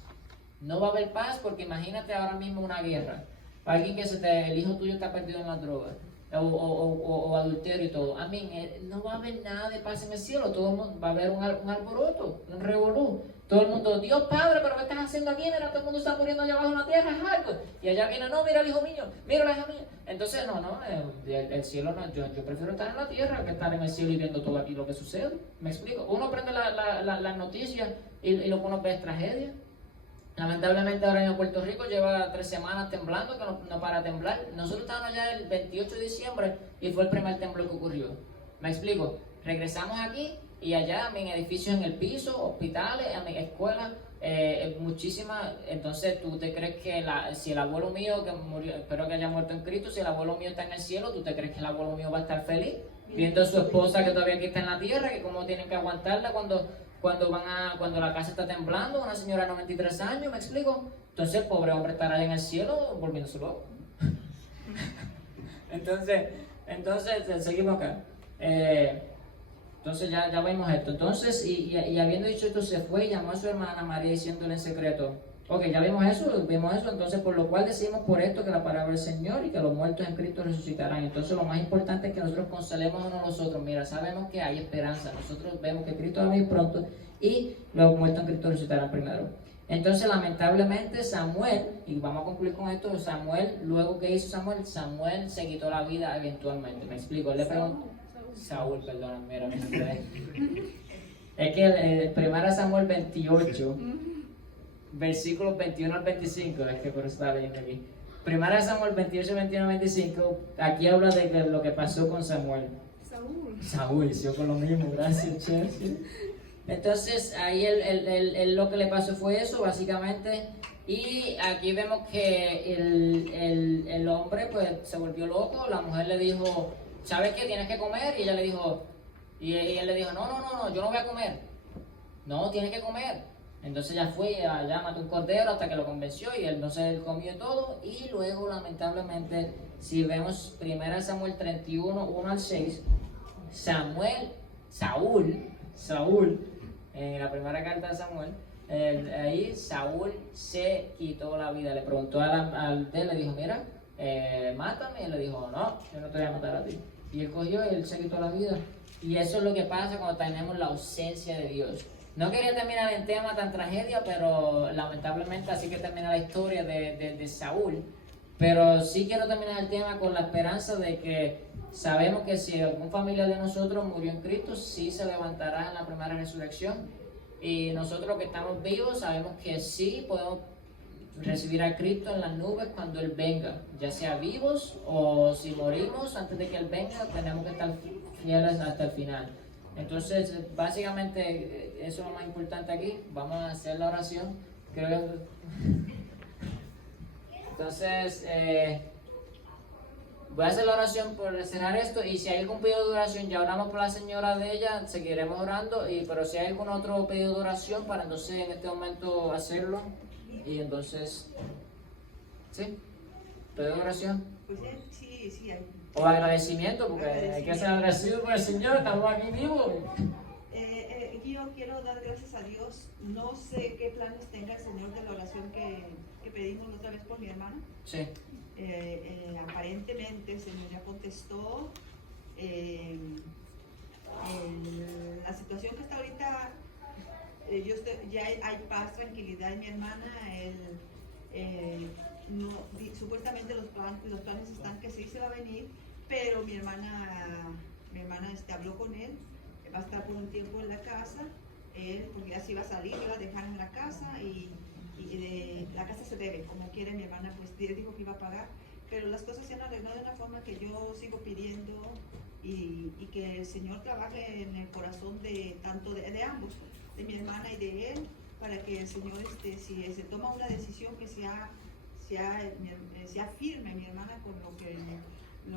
No va a haber paz, porque imagínate ahora mismo una guerra. Alguien que el hijo tuyo está perdido en la droga. O adulterio y todo. No va a haber nada de paz en el cielo. Todo el mundo va a haber un alboroto, un revolú. Todo el mundo, Dios Padre, pero ¿qué estás haciendo aquí? Mira, todo el mundo está muriendo allá abajo en la tierra, es algo. Y allá viene, no, mira el hijo mío, mira la hija mía. Entonces, el cielo no, yo prefiero estar en la tierra que estar en el cielo y viendo todo aquí lo que sucede. ¿Me explico? Uno prende las noticias y lo que uno ve es tragedia. Lamentablemente ahora en Puerto Rico lleva 3 semanas temblando, que no para de temblar. Nosotros estábamos allá el 28 de diciembre y fue el primer temblor que ocurrió. ¿Me explico? Regresamos aquí y allá, edificios en el piso, hospitales, escuelas, muchísimas. Entonces, ¿tú te crees que si el abuelo mío que murió, espero que haya muerto en Cristo, si el abuelo mío está en el cielo, ¿tú te crees que el abuelo mío va a estar feliz? Viendo a su esposa que todavía aquí está en la tierra, que cómo tienen que aguantarla cuando la casa está temblando, una señora de 93 años, ¿me explico? Entonces el pobre hombre estará allá en el cielo volviéndose loco. entonces seguimos acá. Entonces ya vemos esto. Entonces, y habiendo dicho esto, se fue y llamó a su hermana María diciéndole en secreto. Ok, ya vimos eso, entonces por lo cual decimos por esto que la palabra del Señor y que los muertos en Cristo resucitarán. Entonces lo más importante es que nosotros consolemos a nosotros. Mira, sabemos que hay esperanza, nosotros vemos que Cristo va a venir pronto y los muertos en Cristo resucitarán primero. Entonces lamentablemente Samuel, y vamos a concluir con esto, luego que hizo Samuel se quitó la vida eventualmente, me explico, él le preguntó, Saúl, perdón, mira, es que 1 Samuel 28, versículos 21 al 25, es que por eso estaba leyendo aquí. 1 Samuel 28, 21 al 25, aquí habla de lo que pasó con Samuel. Saúl, yo con lo mismo, gracias, Chelsea. Entonces, ahí lo que le pasó fue eso, básicamente. Y aquí vemos que el hombre pues se volvió loco, la mujer le dijo, ¿sabes qué? Tienes que comer. Y ella le dijo, y él le dijo, no, yo no voy a comer. No, tienes que comer. Entonces ella fue, allá mató un cordero hasta que lo convenció y él no se comió todo. Y luego, lamentablemente, si vemos 1 Samuel 31, 1 al 6, Saúl, en la primera carta de Samuel, ahí Saúl se quitó la vida. Le preguntó le dijo, mira, mátame. Y él le dijo, no, yo no te voy a matar a ti. Y él cogió y él se quitó la vida. Y eso es lo que pasa cuando tenemos la ausencia de Dios. No quería terminar el tema tan tragedia, pero lamentablemente así que termina la historia de Saúl. Pero sí quiero terminar el tema con la esperanza de que sabemos que si algún familiar de nosotros murió en Cristo, sí se levantará en la primera resurrección. Y nosotros que estamos vivos sabemos que sí podemos recibir a Cristo en las nubes cuando Él venga. Ya sea vivos o si morimos antes de que Él venga, tenemos que estar fieles hasta el final. Entonces, básicamente, eso es lo más importante aquí. Vamos a hacer la oración. Entonces, voy a hacer la oración por cerrar esto. Y si hay algún pedido de oración, ya oramos por la señora de ella, seguiremos orando. Pero si hay algún otro pedido de oración, para entonces en este momento hacerlo. Y entonces, ¿sí? ¿Pedido de oración? Pues sí, hay. O agradecimiento, porque hay que ser agradecido por el Señor, estamos aquí vivos. Yo quiero dar gracias a Dios. No sé qué planes tenga el Señor de la oración que pedimos la otra vez por mi hermana. Sí. Aparentemente el Señor ya contestó. La situación que está ahorita, ya hay paz, tranquilidad en mi hermana. Supuestamente los planes están que sí se va a venir, pero mi hermana habló con él, va a estar por un tiempo en la casa, porque ya se iba a salir, iba a dejar en la casa y la casa se debe, como quiere mi hermana, pues dijo que iba a pagar, pero las cosas se han arreglado de una forma que yo sigo pidiendo y que el Señor trabaje en el corazón de ambos, de mi hermana y de él, para que el Señor, si se toma una decisión que sea firme mi hermana con lo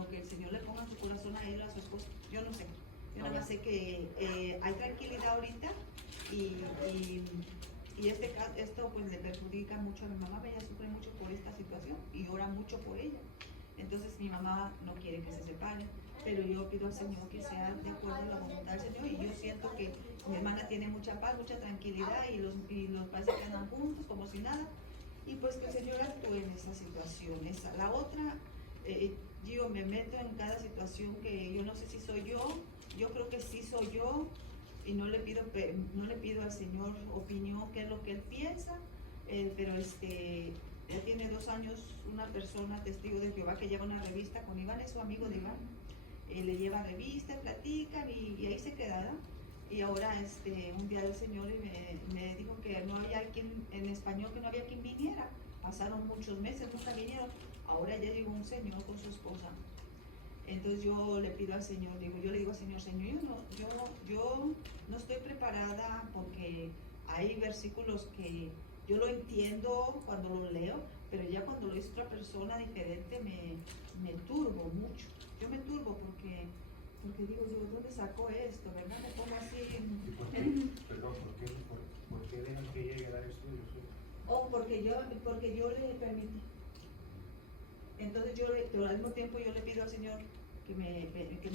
que el Señor le ponga en su corazón a él, a su esposa. Yo no sé. Yo nada más sé que hay tranquilidad ahorita y esto pues le perjudica mucho a mi mamá. Ella sufre mucho por esta situación y ora mucho por ella. Entonces mi mamá no quiere que se separen, pero yo pido al Señor que sea de acuerdo a la voluntad del Señor, y yo siento que mi hermana tiene mucha paz, mucha tranquilidad y los padres se quedan juntos como si nada. Y pues que el Señor actúe en esa situación. La otra, yo me meto en cada situación que yo no sé si soy yo creo que sí soy yo, y no le pido al Señor opinión, qué es lo que Él piensa, pero ya tiene 2 años una persona, testigo de Jehová, que lleva una revista con Iván, es su amigo de Iván, le lleva revista, platican y ahí se queda, ¿no? Y ahora un día el Señor me dijo que no había quien en español, que no había quien viniera. Pasaron muchos meses, nunca vinieron. Ahora ya llegó un señor con su esposa. Entonces yo le pido al Señor, yo le digo al Señor, yo no estoy preparada, porque hay versículos que yo lo entiendo cuando lo leo, pero ya cuando lo dice otra persona diferente me turbo mucho. Yo me turbo porque digo, ¿dónde sacó esto? ¿Verdad? Me pongo así. Perdón, ¿por qué dejan que llegue a dar estudios? Porque yo le permití. Entonces pero al mismo tiempo yo le pido al Señor que me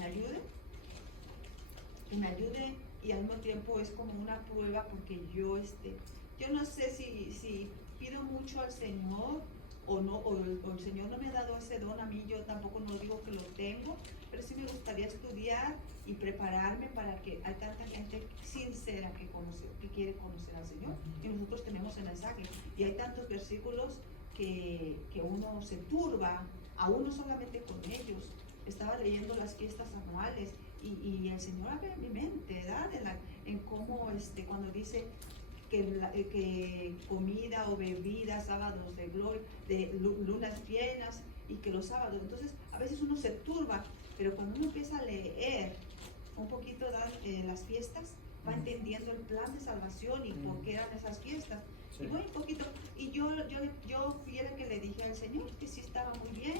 ayude, y al mismo tiempo es como una prueba, porque yo no sé si pido mucho al Señor o no, o el Señor no me ha dado ese don a mí. Yo tampoco no digo que lo tengo, pero sí me gustaría estudiar y prepararme, para que hay tanta gente sincera que quiere conocer al Señor, y nosotros tenemos el mensaje, y hay tantos versículos que uno se turba, a uno solamente con ellos. Estaba leyendo las fiestas anuales y el Señor abre mi mente, ¿verdad? En cómo cuando dice que comida o bebida, sábados de gloria, de lunas llenas, y que los sábados, entonces a veces uno se turba, pero cuando uno empieza a leer un poquito las fiestas, va entendiendo el plan de salvación y por qué eran esas fiestas. Sí. Y voy un poquito, y yo fui la que le dije al Señor que sí estaba muy bien,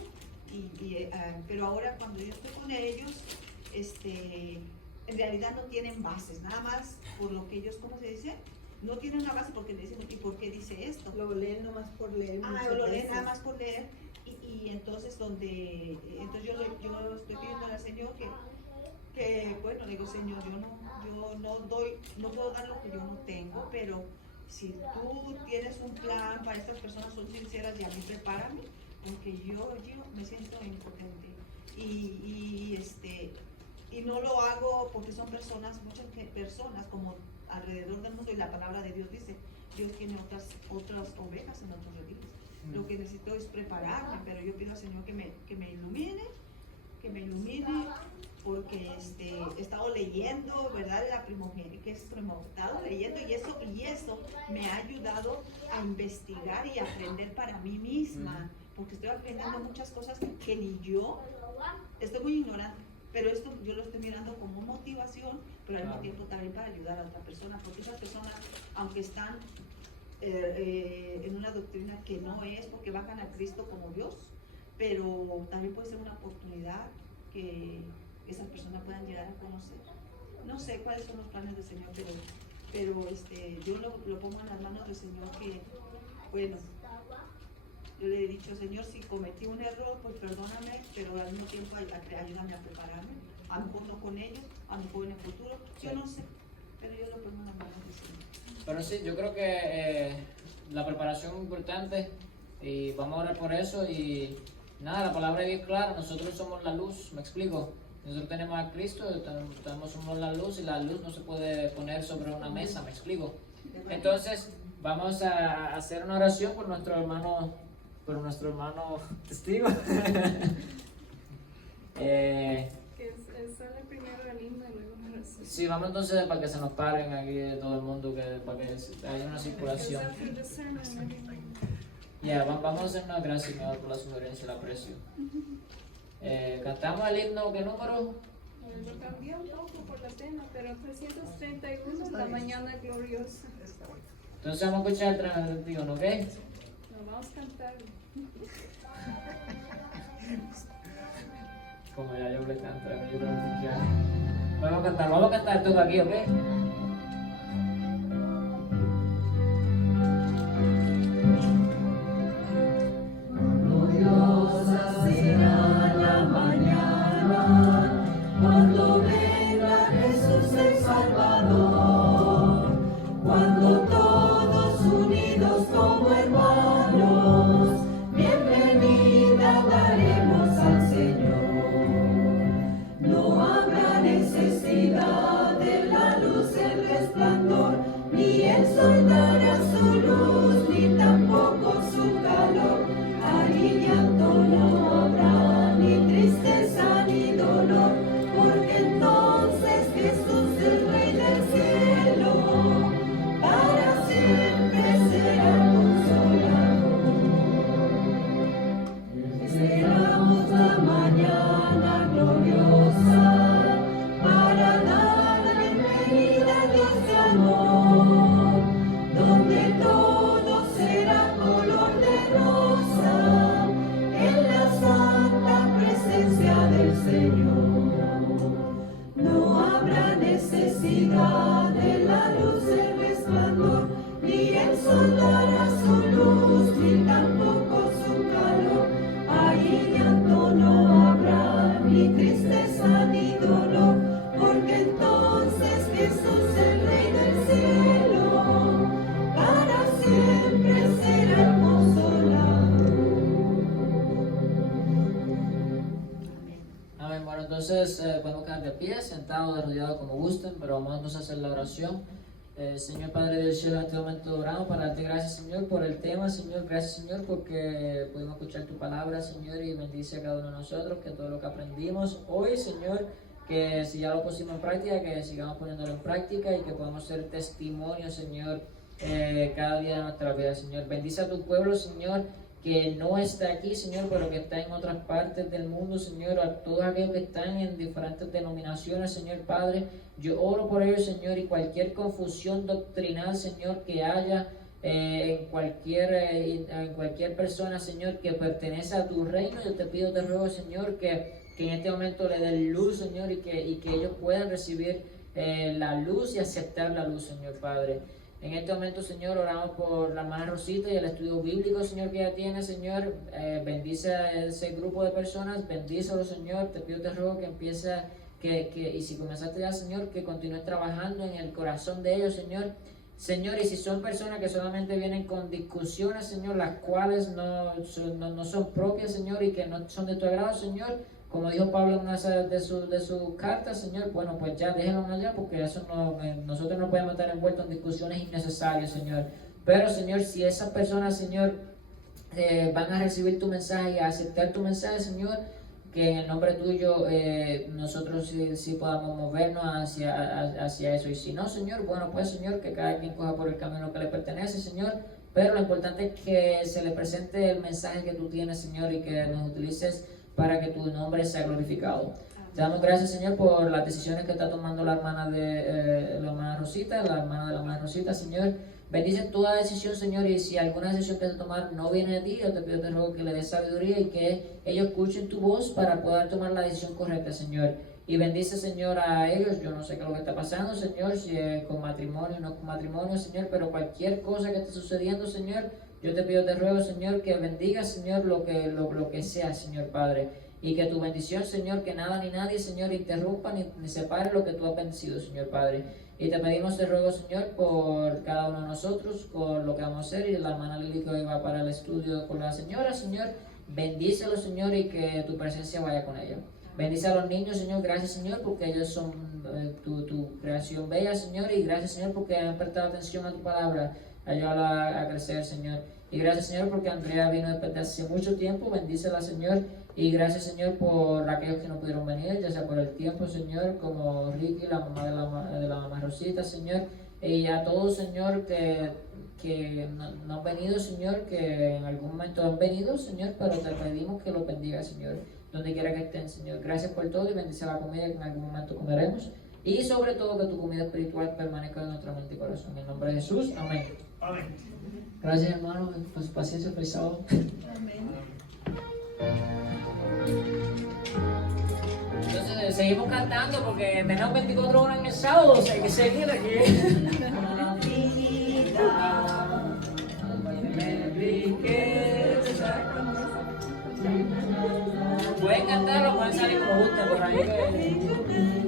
pero ahora cuando yo estoy con ellos, en realidad no tienen bases, nada más por lo que ellos, ¿cómo se dice? No tienen una base, porque le dicen, ¿y por qué dice esto? Lo leen nomás por leer. Lo leen nada más por leer, y entonces entonces yo estoy pidiendo al Señor que bueno, digo, Señor, yo no puedo dar lo que yo no tengo, pero si tú tienes un plan para estas personas, son sinceras, y a mí prepárame porque yo me siento impotente y no lo hago porque son personas, muchas personas como alrededor del mundo, y la palabra de Dios dice, Dios tiene otras ovejas en otros redines. Lo que necesito es prepararme, pero yo pido al Señor que me ilumine, porque he estado leyendo, ¿verdad? La primogénita, que es estado leyendo y eso me ha ayudado a investigar y aprender para mí misma, porque estoy aprendiendo muchas cosas que ni yo, estoy muy ignorante, pero esto yo lo estoy mirando como motivación, pero al mismo tiempo también para ayudar a otra persona, porque esas personas, aunque están en una doctrina que no es porque bajan a Cristo como Dios, pero también puede ser una oportunidad que esas personas puedan llegar a conocer. No sé cuáles son los planes del Señor, pero yo lo pongo en las manos del Señor, que bueno, yo le he dicho, Señor, si cometí un error, pues perdóname, pero al mismo tiempo ayúdame a prepararme, a lo mejor no con ellos, a lo mejor en el futuro, yo no sé, pero yo lo pongo en las manos del Señor. Pero sí, yo creo que la preparación es importante y vamos a orar por eso. Y nada, la palabra es bien clara, nosotros somos la luz, me explico. Nosotros tenemos a Cristo, somos la luz, y la luz no se puede poner sobre una mesa, me explico. Entonces vamos a hacer una oración por nuestro hermano testigo. Que sale primero el himno y luego la oración. Sí, vamos entonces para que se nos paren aquí de todo el mundo, para que haya una circulación. Ya, vamos a hacer una gracia, Señor, por la sugerencia y la aprecio. Cantamos el himno, ¿qué número? Lo cambié un poco por la cena, pero 331 la mañana gloriosa. Entonces vamos a escuchar el 331, ¿ok? No, vamos a cantar. Como ya yo le canto, yo creo que ya. Vamos a cantar todo aquí, ¿ok? Gloriosa será la mañana cuando venga Jesús el Salvador, cuando todos unidos como hermanos, bienvenida daremos al Señor. No habrá necesidad de la luz, el resplandor, ni el sol dará su luz, ni tampoco su calor. Allí llanto no habrá, ni tristeza ni dolor, porque entonces Jesús, el Rey del cielo, para siempre será consolador. Esperamos la mañana gloriosa para dar la bienvenida a Dios de amor, donde todo será color de rosa en la santa presencia del Señor. No habrá necesidad de la luz, el resplandor, ni el sol dará su luz, ni tampoco su calor. Allí llanto no habrá, ni tristeza ni dolor, porque entonces Jesús, el Rey del cielo, para siempre será el consolador. Amén. Bueno, entonces podemos quedar de pie, sentados, arrodillados como gusten, pero vamos entonces a hacer la oración. Señor Padre del cielo, en este momento oramos para darte gracias, Señor, por el tema, Señor. Gracias, Señor, porque pudimos escuchar tu palabra, Señor, y bendice a cada uno de nosotros, que todo lo que aprendimos hoy, Señor, que si ya lo pusimos en práctica, que sigamos poniéndolo en práctica y que podamos ser testimonio, Señor, cada día de nuestra vida, Señor. Bendice a tu pueblo, Señor, que no está aquí, Señor, pero que está en otras partes del mundo, Señor, a todos aquellos que están en diferentes denominaciones, Señor Padre. Yo oro por ellos, Señor, y cualquier confusión doctrinal, Señor, que haya en cualquier persona, Señor, que pertenece a tu reino, yo te pido, te ruego, Señor, que en este momento le den luz, Señor, y que ellos puedan recibir la luz y aceptar la luz, Señor Padre. En este momento, Señor, oramos por la hermana Rosita y el estudio bíblico, Señor, que ella tiene, Señor. Bendice a ese grupo de personas, bendícelo, Señor. Te pido, te ruego que empiece, y si comenzaste ya, Señor, que continúes trabajando en el corazón de ellos, Señor. Señor, y si son personas que solamente vienen con discusiones, Señor, las cuales no son propias, Señor, y que no son de tu agrado, Señor, como dijo Pablo en una de sus cartas, Señor, bueno, pues ya déjenlo allá, porque eso nosotros no podemos estar envueltos en discusiones innecesarias, Señor. Pero, Señor, si esas personas, Señor, van a recibir tu mensaje y a aceptar tu mensaje, Señor, que en el nombre tuyo nosotros sí podamos movernos hacia eso. Y si no, Señor, bueno, pues, Señor, que cada quien coja por el camino que le pertenece, Señor. Pero lo importante es que se le presente el mensaje que tú tienes, Señor, y que nos utilices para que tu nombre sea glorificado. Te damos gracias, Señor, por las decisiones que está tomando la hermana de la hermana Rosita, la hermana de la hermana Rosita, Señor. Bendice toda decisión, Señor, y si alguna decisión que se tomar no viene de ti, yo te pido, te ruego que le des sabiduría y que ellos escuchen tu voz para poder tomar la decisión correcta, Señor. Y bendice, Señor, a ellos. Yo no sé qué es lo que está pasando, Señor, si es con matrimonio o no con matrimonio, Señor, pero cualquier cosa que esté sucediendo, Señor, yo te pido, te ruego, Señor, que bendiga, Señor, lo que sea, Señor Padre. Y que tu bendición, Señor, que nada ni nadie, Señor, interrumpa ni separe lo que tú has bendecido, Señor Padre. Y te pedimos, te ruego, Señor, por cada uno de nosotros, por lo que vamos a hacer. Y la hermana Lili que hoy va para el estudio con la señora, Señor, bendícelo, Señor, y que tu presencia vaya con ella. Bendice a los niños, Señor, gracias, Señor, porque ellos son tu creación bella, Señor, y gracias, Señor, porque han prestado atención a tu palabra. Ayúdala a crecer, Señor. Y gracias, Señor, porque Andrea vino después de hace mucho tiempo. Bendícela, Señor. Y gracias, Señor, por aquellos que no pudieron venir, ya sea por el tiempo, Señor, como Ricky, la mamá de la mamá Rosita, Señor. Y a todos, Señor, que no han venido, Señor, que en algún momento han venido, Señor, pero te pedimos que los bendiga, Señor, donde quiera que estén, Señor. Gracias por todo y bendice la comida que en algún momento comeremos. Y sobre todo que tu comida espiritual permanezca en nuestra mente y corazón. En el nombre de Jesús, amén. Amén. Gracias, hermano, por su paciencia, feliz sábado. Entonces seguimos cantando porque tenemos 24 horas en el sábado, o sea, hay que seguir aquí. Pueden cantarlo, pueden salir como gusten por ahí.